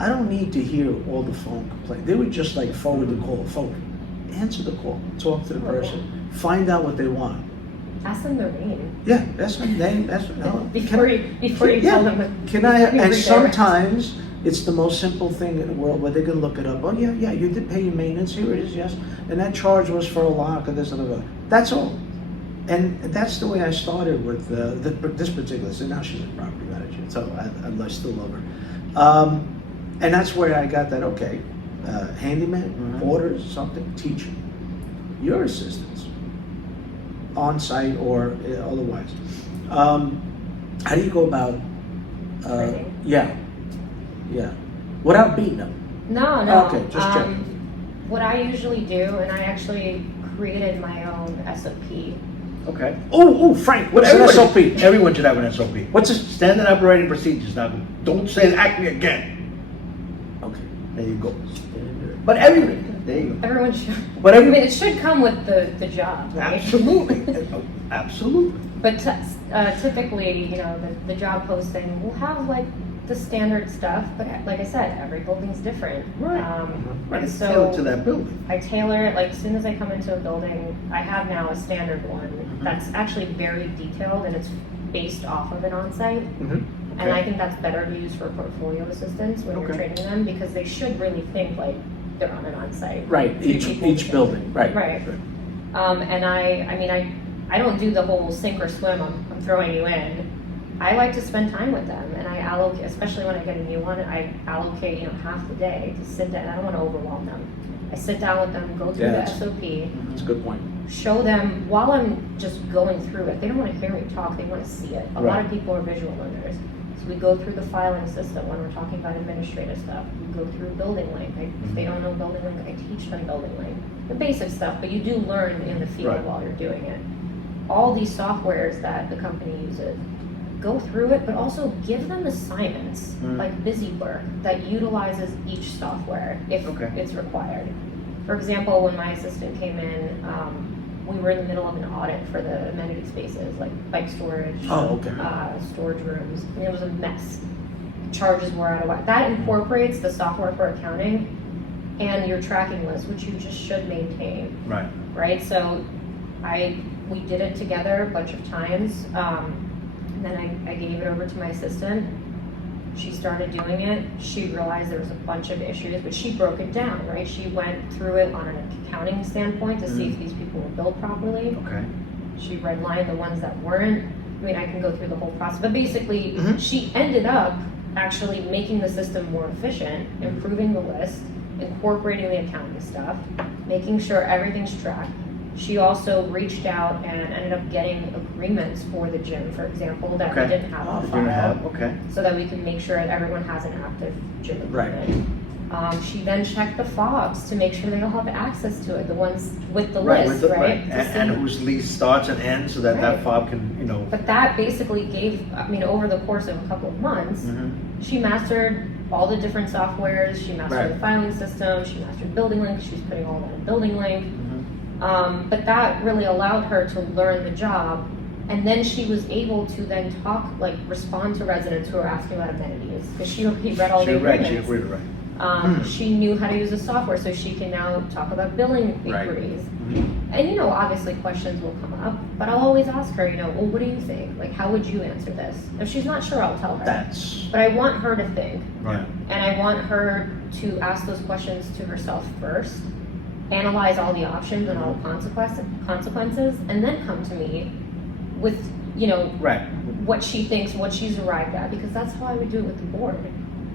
I don't need to hear all the phone complaints. They would just like forward the call, answer the call, talk to the person, find out what they want. Ask them their name Yeah, that's my name, that's no. before you tell them. What, Can I, you and redirect. sometimes it's the most simple thing in the world where they can look it up. Oh, yeah, you did pay your maintenance, here it is, yes. And that charge was for a lock and this and that. That's all. And that's the way I started with this particular, so now she's a property manager, so I still love her. And that's where I got that, okay, handyman, porters, something, teacher, your assistants, on-site or otherwise. How do you go about, Training? yeah, without beating them? No. Okay, just checking. What I usually do, and I actually created my own SOP. Okay. Oh, Frank, what's an SOP? Everyone should have an SOP. What's it? Standard operating procedures. Now, don't say Acme again. Okay. There you go. But everyone, there you go. Everyone should. But I mean, it should come with the job, right? Absolutely. Absolutely. But typically, you know, the job posting will have like the standard stuff, but like I said, every building's different. Right. And It's so tailored to that building. I tailor it, like as soon as I come into a building, I have now a standard one that's actually very detailed and it's based off of an on-site. And I think that's better to use for portfolio assistants when you're training them because they should really think like they're on an on-site. Right, each building, right. Right. And I don't do the whole sink or swim, I'm throwing you in. I like to spend time with them and I allocate, especially when I get a new one, I allocate, half the day to sit down. I don't want to overwhelm them. I sit down with them, go through the SOP. That's a good point. Show them while I'm just going through it. They don't want to hear me talk, they want to see it. A lot of people are visual learners. So we go through the filing system when we're talking about administrative stuff. We go through building link. If they don't know building link, I teach them building link. The basic stuff, but you do learn in the field while you're doing it. All these softwares that the company uses, go through it, but also give them assignments, like busy work, that utilizes each software if it's required. For example, when my assistant came in, we were in the middle of an audit for the amenity spaces, like bike storage, Oh, okay. storage rooms, and it was a mess. Charges were out of whack. That incorporates the software for accounting and your tracking list, which you just should maintain, Right. right? So we did it together a bunch of times, and then I gave it over to my assistant. She started doing it. She realized there was a bunch of issues, but she broke it down, right? She went through it on an accounting standpoint to see if these people were billed properly. Okay. She redlined the ones that weren't. I mean, I can go through the whole process, but basically, Mhm. she ended up actually making the system more efficient, improving the list, incorporating the accounting stuff, making sure everything's tracked. She also reached out and ended up getting agreements for the gym, for example, that we Okay. didn't have on You're gonna have, file, okay. so that we can make sure that everyone has an active gym Right. agreement. She then checked the fobs to make sure they all have access to it, the ones with the Right, list, with the, right? To And see- whose lease starts and ends, so that Right. that fob can, you know. But that basically gave, I mean, over the course of a couple of months, Mhm. she mastered all the different softwares, she mastered Right. the filing system, she mastered building link, she was putting all that in building link. Mhm. But that really allowed her to learn the job, and then she was able to then talk, like respond to residents who are asking about amenities, because she already read all the She read, agreements. she agreed, right. She knew how to use the software, so she can now talk about billing Right. inquiries. Mhm. And obviously questions will come up, but I'll always ask her, well, what do you think? Like, how would you answer this? If she's not sure, I'll tell her. That's But I want her to think, Right. and I want her to ask those questions to herself first, analyze all the options and all the consequences, and then come to me with, Right. what she thinks, what she's arrived at, because that's how I would do it with the board.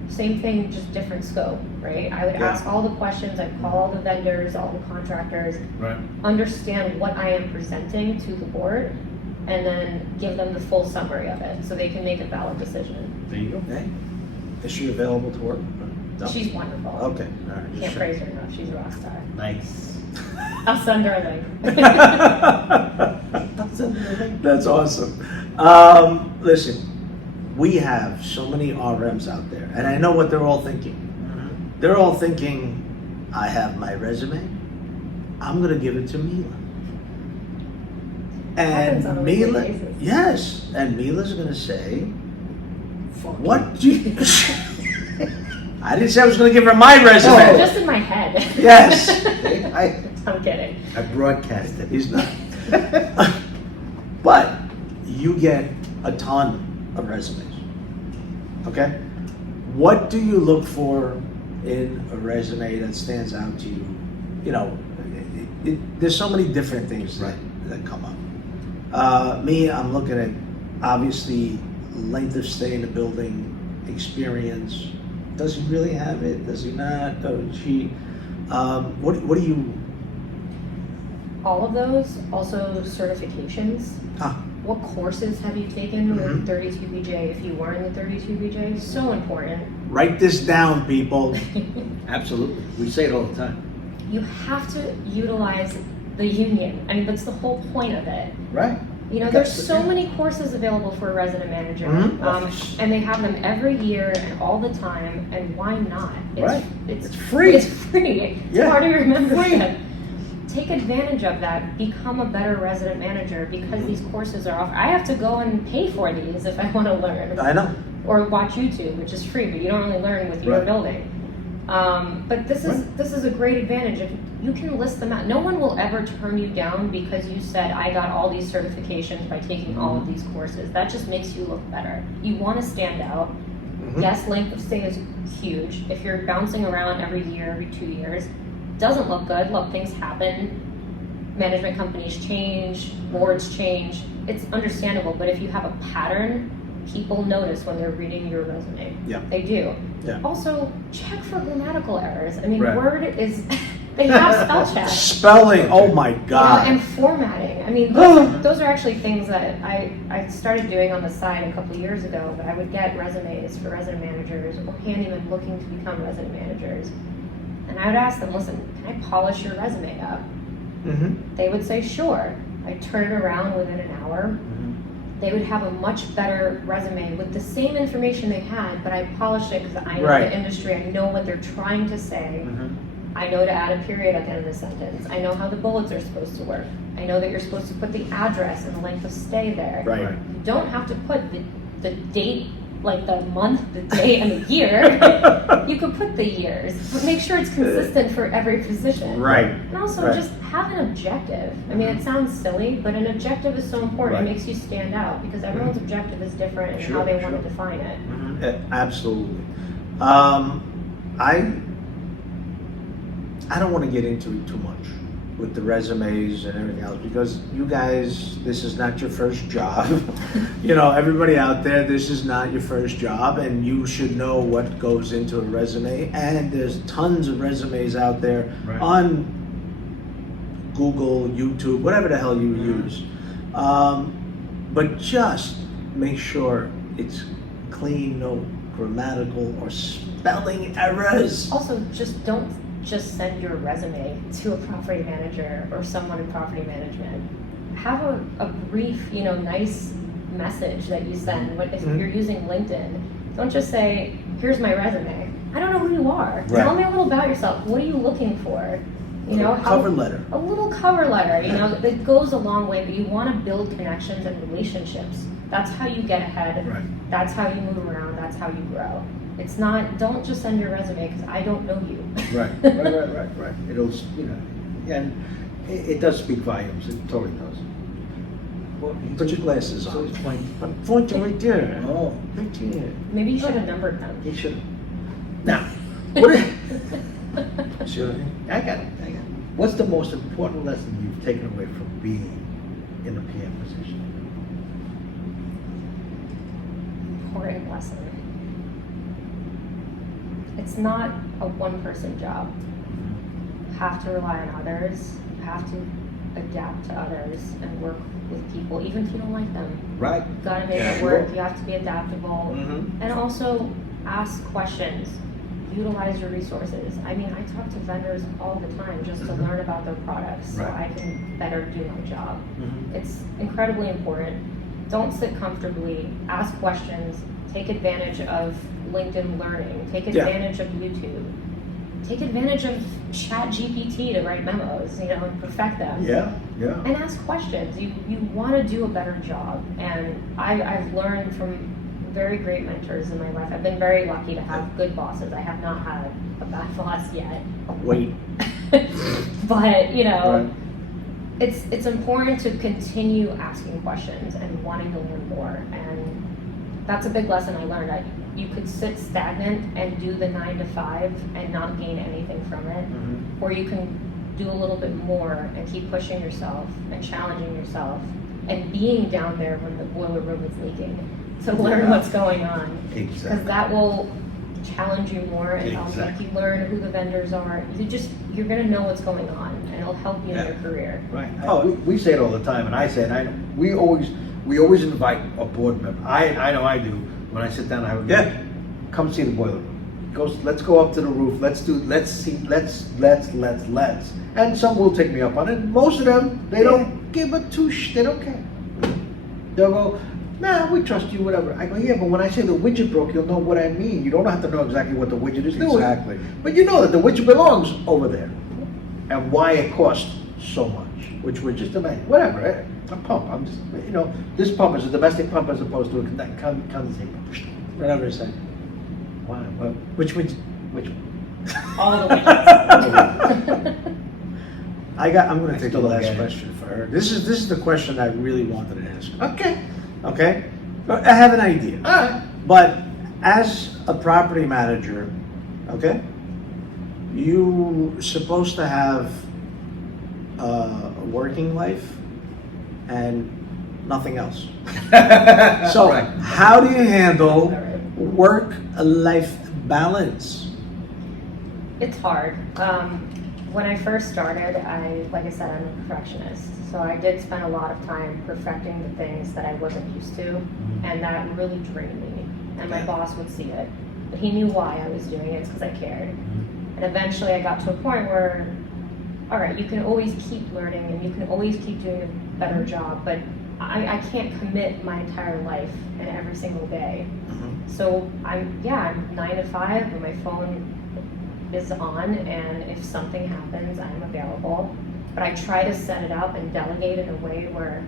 Same thing, just different scope, right? I would Yeah. ask all the questions, I'd call all the vendors, all the contractors, Right. understand what I am presenting to the board, and then give them the full summary of it, so they can make a valid decision. There you go. hey. Is she available to work? No? She's wonderful. Okay. All right. Can't praise her enough, she's a rock star. Nice. I'll send her a link. That's awesome. Listen, we have so many RMs out there, and I know what they're all thinking. They're all thinking, I have my resume, I'm going to give it to Mila. Happens on a weekly Mila, basis. yes, and Mila's going to say, what do you... I didn't say I was going to give her my resume. Just in my head. Yes. I'm kidding. I broadcasted. He's not. But you get a ton of resumes. Okay? What do you look for in a resume that stands out to you? There's so many different things that come up. Me, I'm looking at obviously length of stay in the building, experience. Does he really have it? Does he not? Does he? What do you? All of those, also certifications. Ah, What courses have you taken Mhm. with 32BJ if you were in the 32BJ? So important. write this down, people. Absolutely. We say it all the time. You have to utilize the union. I mean, that's the whole point of it. Right. There's so many courses available for a resident manager, Mhm. and they have them every year and all the time, and why not? Right. It's It's free. It's free. It's Yeah. part of your membership. Free. Take advantage of that. Become a better resident manager because these courses are offered. I have to go and pay for these if I want to learn, I know. or watch YouTube, which is free, but you don't really learn with your Right. building. But this is a great advantage. If you can list them out, no one will ever turn you down because you said I got all these certifications by taking all of these courses. That just makes you look better. You want to stand out. Mhm. Yes, length of stay is huge. If you're bouncing around every year, every 2 years, doesn't look good. Look, things happen. Management companies change, boards change. It's understandable, but if you have a pattern, people notice when they're reading your resume. Yeah. They do. Yeah. Also, check for grammatical errors. I mean, Right. Word is, they have spell check. Spelling. Oh my God. And formatting. I mean, those are actually things that I started doing on the side a couple of years ago, but I would get resumes for resident managers or handymen looking to become resident managers. And I would ask them, listen, can I polish your resume up? Mm-hmm. They would say, sure. I'd turn it around within an hour. They would have a much better resume with the same information they had, but I polished it because I know Right. the industry, I know what they're trying to say. I know to add a period at the end of the sentence. I know how the bullets are supposed to work. I know that you're supposed to put the address and the length of stay there. Right. You don't have to put the date, like the month, the day, and the year. You could put the years, but make sure it's consistent for every position. Right. And also Right. just have an objective. I mean, it sounds silly, but an objective is so important. Right. It makes you stand out because everyone's objective is different in Sure, how they want sure. to define it. Absolutely. I don't want to get into it too much with the resumes and everything else because you guys, this is not your first job. You know, everybody out there, this is not your first job, and you should know what goes into a resume. And there's tons of resumes out there Right. on Google, YouTube, whatever the hell you use. But just make sure it's clean, no grammatical or spelling errors. Also, just don't just send your resume to a property manager or someone in property management. Have a brief, nice message that you send. If Mhm. you're using LinkedIn, don't just say, "Here's my resume." I don't know who you are. Right. Tell me a little about yourself. What are you looking for? Cover letter. A little cover letter. It goes a long way. But you want to build connections and relationships. That's how you get ahead. Right. That's how you move around. That's how you grow. It's not, don't just send your resume because I don't know you. Right. It'll, and it does speak volumes. It totally does. Well, Put your glasses so on. he's pointing. I'm pointing right there. Oh, Right there. Maybe you should have numbered them. he should. Now, what? Sure. I got it. What's the most important lesson you've taken away from being in the PM position? Important lesson. It's not a one-person job. You have to rely on others. You have to adapt to others and work with people, even if you don't like them. Right. You gotta make Yeah. it work. You have to be adaptable. Mm-hmm. And also ask questions. Utilize your resources. I mean, I talk to vendors all the time just to learn about their products so Right. I can better do my job. Mm-hmm. It's incredibly important. Don't sit comfortably. Ask questions. Take advantage of LinkedIn Learning. Take Yeah. advantage of YouTube. Take advantage of ChatGPT to write memos, and perfect them. Yeah. And ask questions. You want to do a better job. And I've learned from very great mentors in my life. I've been very lucky to have good bosses. I have not had a bad boss yet. Wait. But, Right. it's important to continue asking questions and wanting to learn more. And that's a big lesson I learned. You could sit stagnant and do the 9 to 5 and not gain anything from it. Mm-hmm. Or you can do a little bit more and keep pushing yourself and challenging yourself and being down there when the boiler room is leaking to learn what's going on. Because Exactly. that will challenge you more and it'll make Exactly. you learn who the vendors are. You're gonna know what's going on and it'll help you in Yeah. your career. Right. Oh. We say it all the time, and I say it. We always invite a board member. I know I do. When I sit down, I would go, Yeah. come see the boiler room. Let's go up to the roof. Let's see. Let's. And some will take me up on it. Most of them, they don't give a tush. They don't care. They'll go, nah, we trust you, whatever. I go, yeah, but when I say the widget broke, you'll know what I mean. You don't have to know exactly what the widget is doing. Exactly. But you know that the widget belongs over there. And why it costs so much. Which widget? Just imagine, whatever, a pump. I'm just, this pump is a domestic pump as opposed to a condensate pump. Whatever you say. Why? Well, Which which? All the widgets. I'm going I to take the still don't last get it. question for her. This is the question I really wanted to ask. Okay. Okay? I have an idea. All right. But as a property manager, okay, you're supposed to have a working life and nothing else. So Right. how do you handle Alright. work-life balance? It's hard. When I first started, like I said, I'm a perfectionist. So I did spend a lot of time perfecting the things that I wasn't used to, and that really drained me. And my Yeah. boss would see it. But he knew why I was doing it, it's because I cared. And eventually I got to a point where, all right, you can always keep learning and you can always keep doing a better job, but I can't commit my entire life and every single day. So I'm 9 to 5, and my phone is on, and if something happens, I'm available. But I try to set it up and delegate in a way where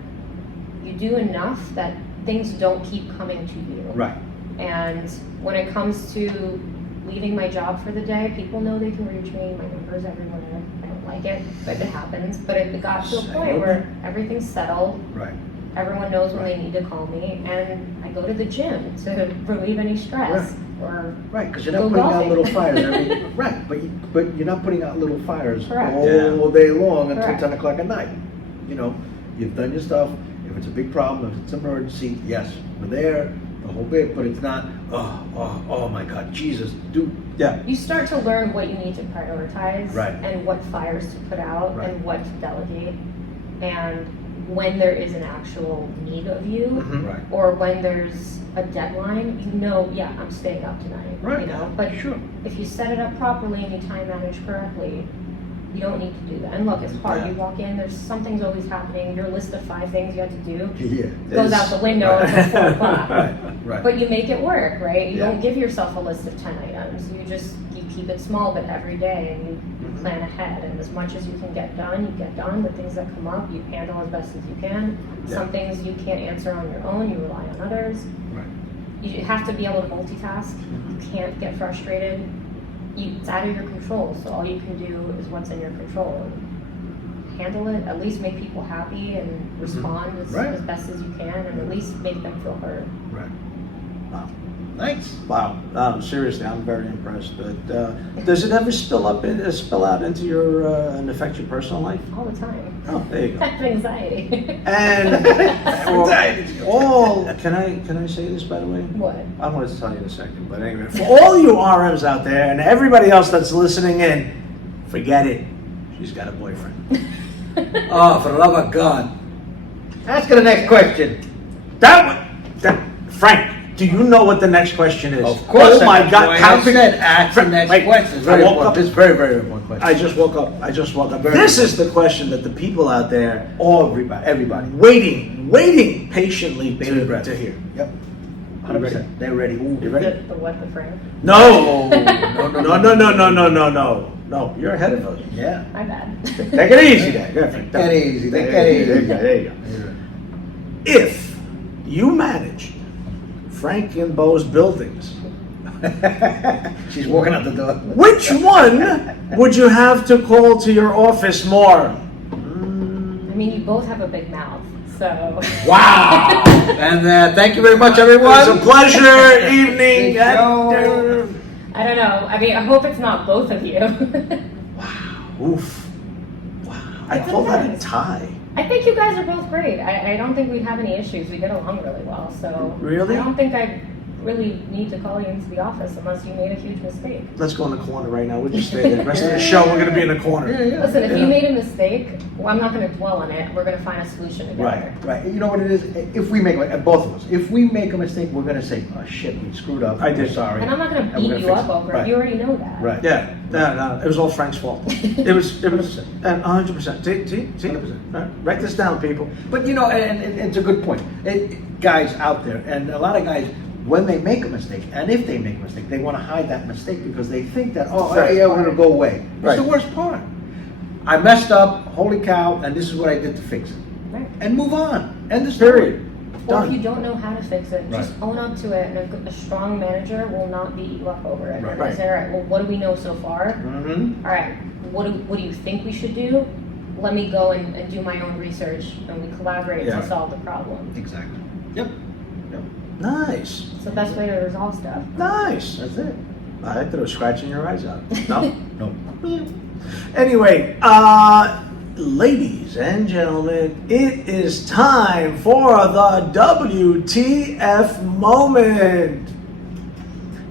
you do enough that things don't keep coming to you. Right. And when it comes to leaving my job for the day, people know they can reach me. My number's everywhere. I don't like it, but it happens. But it got to a point where everything's settled. Right. Everyone knows when they need to call me, and I go to the gym to relieve any stress. Or Right, because you're not putting out little fires right, but you're not putting out little fires Correct. all day long until Correct. 10 o'clock at night. You know, you've done your stuff. If it's a big problem, if it's an emergency, yes, we're there the whole bit, but it's not, oh my God, Jesus, dude. Yeah. you start to learn what you need to prioritize, Right. and what fires to put out, Right. and what to delegate, and when there is an actual need of you, Mhm. Right. or when there's a deadline, you know, yeah, I'm staying up tonight, Right. you know. But Sure. if you set it up properly and you time manage correctly, you don't need to do that. And look, it's hard. Yeah. You walk in, there's something's always happening. Your list of 5 things you have to do Yeah. goes out the window until 4 o'clock. Right. But you make it work, right? You Yeah. don't give yourself a list of 10 items. You keep it small, but every day, and you Mhm. plan ahead. And as much as you can get done, you get done. The things that come up, you handle as best as you can. Yeah. Some things you can't answer on your own, you rely on others. Right. You have to be able to multitask. You can't get frustrated. It's out of your control, so all you can do is what's in your control. And handle it, at least make people happy and respond Right. as best as you can, and at least make them feel heard. Right. Wow. Nice. Wow. Seriously, I'm very impressed. But does it ever spill out into your and affect your personal life? All the time. Oh, there you I go. have anxiety. And Anxiety. for all, can I say this, by the way? What? I'm going to tell you in a second, but anyway, for all you RMs out there and everybody else that's listening in, forget it. She's got a boyfriend. Oh, for the love of God. Ask her the next question. Frank, do you know what the next question is? Of course. Oh my God! How could that ask the next Wait, question? It's I very woke important. up. This is very, very important question. I just woke up. Very This good. is the question that the people out there Everybody. waiting patiently Bated breath. to hear. Yep. 100%. They're ready. Ooh. You ready? The what, the frame? No, no. You're ahead of us. Yeah. My bad. Take it easy there. Yeah, Frank. Take it easy, take it There easy. you go. If you managed Frank and Bo's buildings, She's walking out the door. which one would you have to call to your office more? I mean, you both have a big mouth, so. Wow. And thank you very much, everyone. It's a pleasure evening. Thank you. I don't know. I mean, I hope it's not both of you. Oof. Wow. I It call that a depends. tie. I think you guys are both great. I don't think we'd have any issues. We get along really well, so. Really? I don't think I really need to call you into the office unless you made a huge mistake. Let's go in the corner right now. We'll just stay there. The rest of the show, we're going to be in the corner. Listen, if Yeah. you made a mistake, well, I'm not going to dwell on it. We're going to find a solution together. Right. You know what it is? If we make, both of us, if we make a mistake, we're going to say, oh shit, we screwed up. I did. We're sorry. And I'm not going to And we're beat you gonna up fix it. over it. Right. You already know that. Right. Yeah, no, it was all Frank's fault. It was 100%. See? 100%. Write this down, people. But you know, and it's a good point. Guys out there, and a lot of guys, when they make a mistake, and if they make a mistake, they want to hide that mistake because they think that, oh, Right. yeah, we're going to go away. Right. It's the worst part. I messed up, holy cow, and this is what I did to fix it. Right. And move on. End the story. Period. Or Done. if you don't know how to fix it, just Right. own up to it, and a strong manager will not beat you up over it. Right. They'll say, all right, well, what do we know so far? Mm-hmm. All right, what do you think we should do? Let me go and do my own research, and we collaborate Yeah. to solve the problem. Exactly. Yep. Nice. It's the best way to resolve stuff. Nice. That's it. I thought it was scratching your eyes out. No? No. Anyway, ladies and gentlemen, it is time for the WTF moment.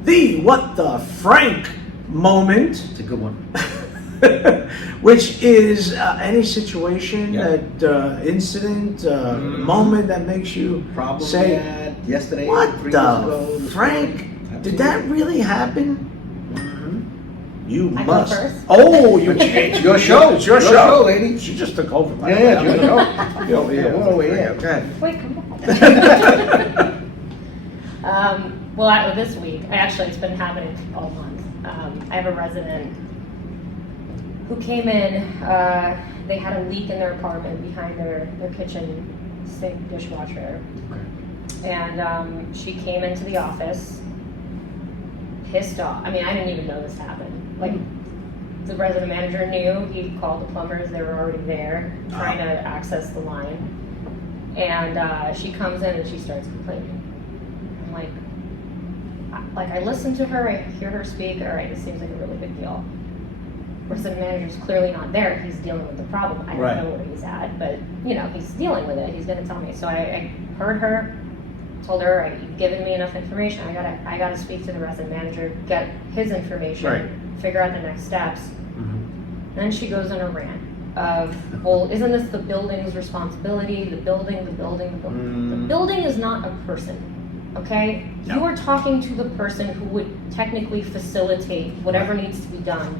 The What the Frank moment. It's a good one. Which is any situation, Yeah. incident, moment that makes you Problem we say, had yesterday, what 3 years ago, the this Frank? morning." Did that really happen? You I go must. first? Oh, It's your show. It's your Your show, show, lady. She just took over. by Yeah, the yeah, way. it's your show. Be over here. Yeah, we're over here. Okay. Wait, come back. Well, this week, it's been happening all month. I have a resident who came in, they had a leak in their apartment behind their kitchen sink dishwasher. Okay. And she came into the office, pissed off. I mean, I didn't even know this happened. Like, the resident manager knew, he called the plumbers, they were already there, trying to access the line. And she comes in and she starts complaining. I'm like, I listen to her, I hear her speak, all right, this seems like a really big deal. Resident manager's clearly not there, he's dealing with the problem. I don't know where he's at, but you know, he's dealing with it, he's gonna tell me. So I heard her, told her, all right, you've given me enough information, I gotta speak to the resident manager, get his information, figure out the next steps. Then she goes on a rant of, well, isn't this the building's responsibility? The building. The building is not a person, okay? No. You are talking to the person who would technically facilitate whatever needs to be done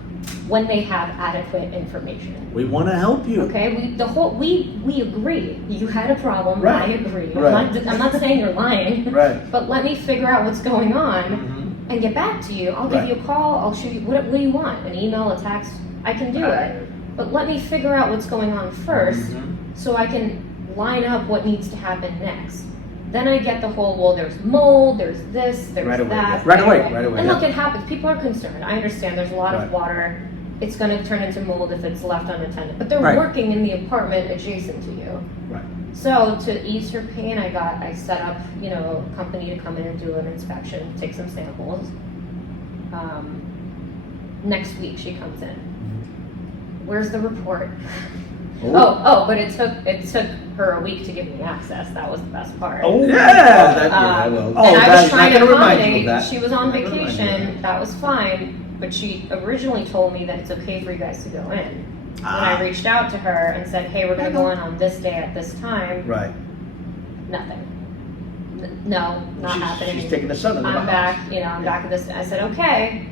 when they have adequate information. We want to help you. Okay, we agree. You had a problem. Right. I agree. Right. I'm not saying you're lying. Right. But let me figure out what's going on and get back to you. I'll give you a call. I'll shoot you. What do you want? An email, a text? I can do it. But let me figure out what's going on first, so I can line up what needs to happen next. Then I get the whole, well, there's mold, there's this, there's Right away, that. yeah. Right away, And yeah. look, it happens. People are concerned. I understand. There's a lot of water. It's going to turn into mold if it's left unattended. But they're working in the apartment adjacent to you. Right. So to ease her pain, I set up, a company to come in and do an inspection, take some samples. Next week she comes in. Where's the report? But it took her a week to give me access. That was the best part. Oh, yeah. And I was trying to remind you of accommodate. that. She was on Not gonna remind you of vacation. That was fine. But she originally told me that it's okay for you guys to go in. When I reached out to her and said, hey, we're going to go in on this day at this time. Right. Nothing. No, not happening. She's taking the son in the I'm house. back, I'm back at this. I said, okay,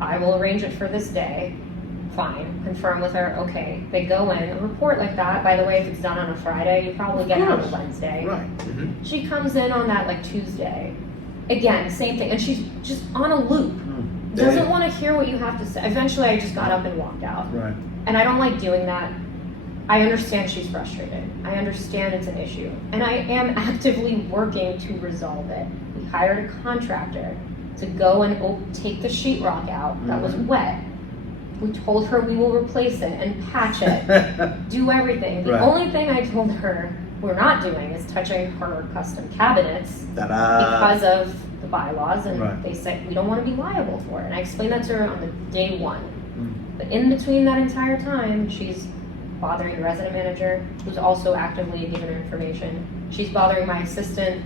I will arrange it for this day. Fine. Confirm with her. Okay. They go in. A report like that, by the way, if it's done on a Friday, you probably get it on a Wednesday. Right. She comes in on that Tuesday. Again, same thing. And she's just on a loop. Doesn't want to hear what you have to say. Eventually, I just got up and walked out. Right. And I don't like doing that. I understand she's frustrated. I understand it's an issue. And I am actively working to resolve it. We hired a contractor to go and take the sheetrock out that was wet. We told her we will replace it and patch it, do everything. The only thing I told her we're not doing is touching her custom cabinets because of the bylaws, and they said we don't want to be liable for it. And I explained that to her on the day one. But in between that entire time, she's bothering the resident manager, who's also actively giving her information. She's bothering my assistant,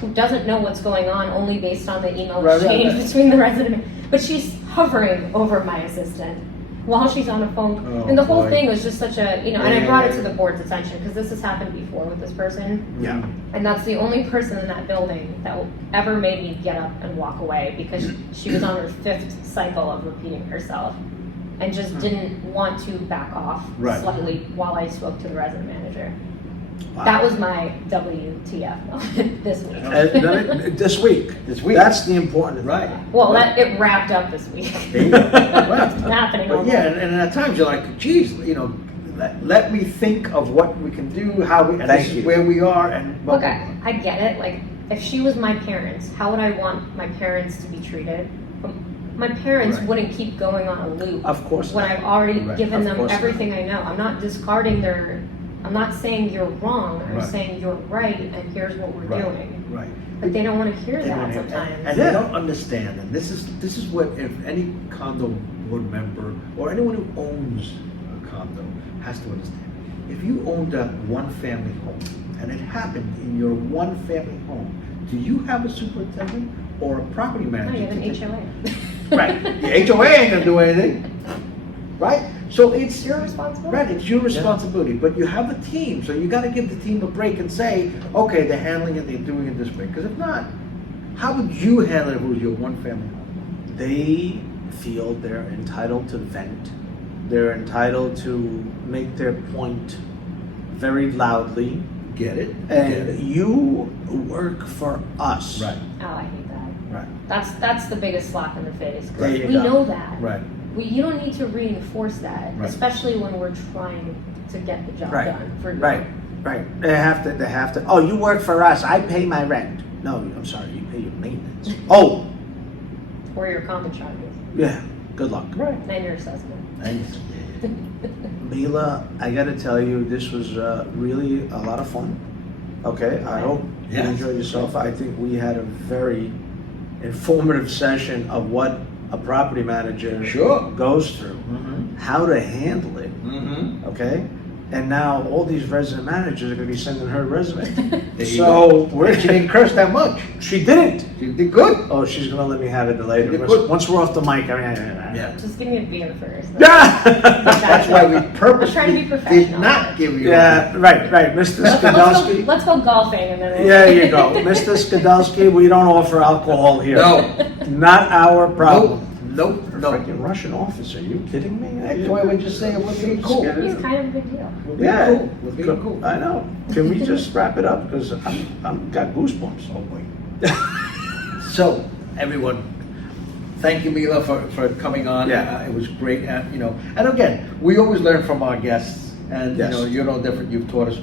who doesn't know what's going on only based on the email exchange between the resident. But she's hovering over my assistant while she's on the phone. And the whole thing was just such a, and I brought it to the board's attention because this has happened before with this person. Yeah. And that's the only person in that building that ever made me get up and walk away because she was on her 5th cycle of repeating herself and just didn't want to back off slightly while I spoke to the resident manager. Wow. That was my WTF moment this week. This week. This week. That's the important thing. Right. Well, it wrapped up this week. There you go. It's happening. But yeah, and at times you're like, geez, let me think of what we can do, how we, and this is where we are, and Look, I get it. Like, if she was my parents, how would I want my parents to be treated? My parents wouldn't keep going on a loop. Of course when not. I've already given Of them course everything I know. I'm not discarding I'm not saying you're wrong. I'm saying you're right, and here's what we're doing. Right. But they don't want to hear that sometimes. And they don't understand. And this is what, if any condo board member or anyone who owns a condo has to understand. If you owned a one-family home and it happened in your one-family home, do you have a superintendent or a property manager? No, you have an HOA. Right. The HOA ain't gonna do anything. Right? So it's your responsibility. Right, it's your responsibility, but you have a team, so you gotta give the team a break and say, okay, they're handling it, they're doing it this way. Because if not, how would you handle it if it was your one family home? They feel they're entitled to vent. They're entitled to make their point very loudly. Get it? And you work for us. Right. Oh, I hate that. Right. That's the biggest slap in the face. 'Cause There you we go. know that. Right. You don't need to reinforce that, Right. especially when we're trying to get the job Right. done for you. Right, right. They have to, oh, you work for us, I pay my rent. No, I'm sorry, you pay your maintenance. Oh, Or your common charges yeah, good luck. Right. and your assessment. Mila, I gotta tell you, this was really a lot of fun. Okay, I hope you Yes. enjoyed yourself. I think we had a very informative session of what a property manager Sure. goes through, Mm-hmm. how to handle it, Mm-hmm. okay? And now all these resident managers are gonna be sending her resume. There you So go. She didn't curse that much. she didn't. She did good. Oh, she's gonna let me have it later. You did good. Once we're off the mic, I mean, Yeah. Just give me a beer first. Yeah. That's why we We're trying to be purposely professional. did not give you. Yeah, right, Mr. Skidelsky. Let's go golfing and then we'll. Yeah, there you go. Mr. Skidelsky, we don't offer alcohol here. No. Not our problem. Nope. No. Freaking Russian officer, are you kidding me? That's why we're just saying we're being cool. He's kind of a big deal. We're being Yeah, cool. We're being cool. I know. Can we just wrap it up? Because I'm got goosebumps. Oh boy. So, everyone, thank you, Mila, for coming on. Yeah. It was great. And again, we always learn from our guests, and Yes. you're no different. You've taught us,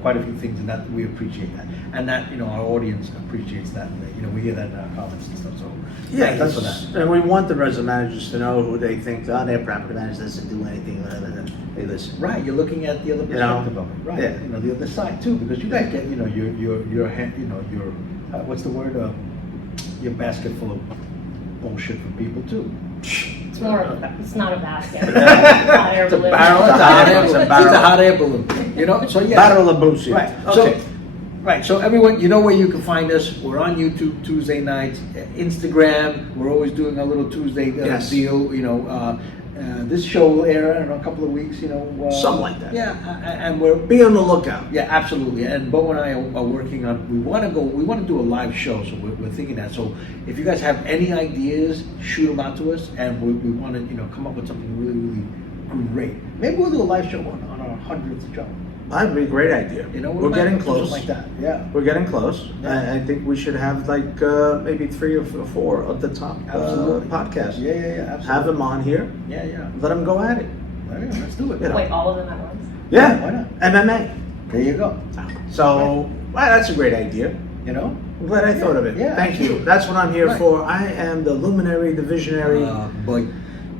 quite a few things, and that we appreciate that, and that our audience appreciates that. We hear that in our comments and stuff. So, thank you for that. And we want the resident managers to know who they think, oh, their property manager doesn't do anything other than they listen. Right, you're looking at the other You know? perspective of it. Right, Yeah. the other side too, because you guys get, your what's the word? Your basket full of bullshit from people too. It's more of a, it's not a basket. Yeah. It's a It's a hot air balloon. barrel. It's a hot air It's a balloon. barrel. It's a hot air balloon. So yeah. Battle of Boosie. Right. Okay. Right. So everyone, you know where you can find us. We're on YouTube Tuesday nights, Instagram. We're always doing a little Tuesday Yes. deal. This show will air in a couple of weeks. Something like that. Yeah, and we're Be on the lookout. yeah, absolutely. And Bo and I are working on. We want to do a live show, so we're thinking that. So if you guys have any ideas, shoot them out to us, and we want to come up with something really really great. Maybe we'll do a live show on our 100th show. That'd be a great idea. We We're might getting do something close. like that. Yeah. We're getting close. Yeah. I think we should have like maybe 3 or 4 of the top Absolutely. podcasts. Yeah, absolutely. Have them on here. Yeah. Let them go at it. All right, let's do it. You know. Wait, all of them at once? Yeah. Why not? MMA. There you go. So, well, that's a great idea. I'm glad I thought of it. Yeah. Thank you. That's what I'm here Right. for. I am the luminary, the visionary. Boy.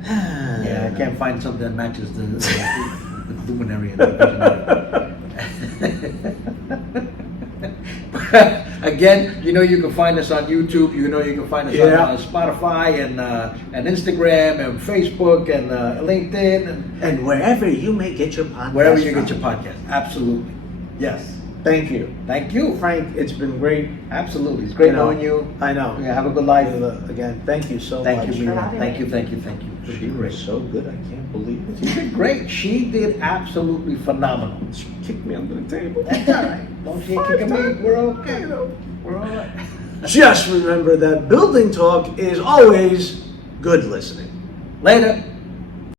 Yeah, I can't find something that matches the luminary and the visionary. Again, you can find us on YouTube. You can find us Yeah. on Spotify and Instagram and Facebook and LinkedIn and And wherever you may get your podcast. wherever you from. get your podcast. Absolutely. Yes. Thank you. Thank you. Frank, it's been great. Absolutely. It's great knowing you. I know. Yeah, have a good life. Again, thank you so Thank much. you, Mila. having Thank me. you. She was so good, I can't believe She it. did great. She did absolutely phenomenal. She kicked me under the table. That's all right. Don't you kick me. We're okay. We're all right. Just remember that building talk is always good listening. Later.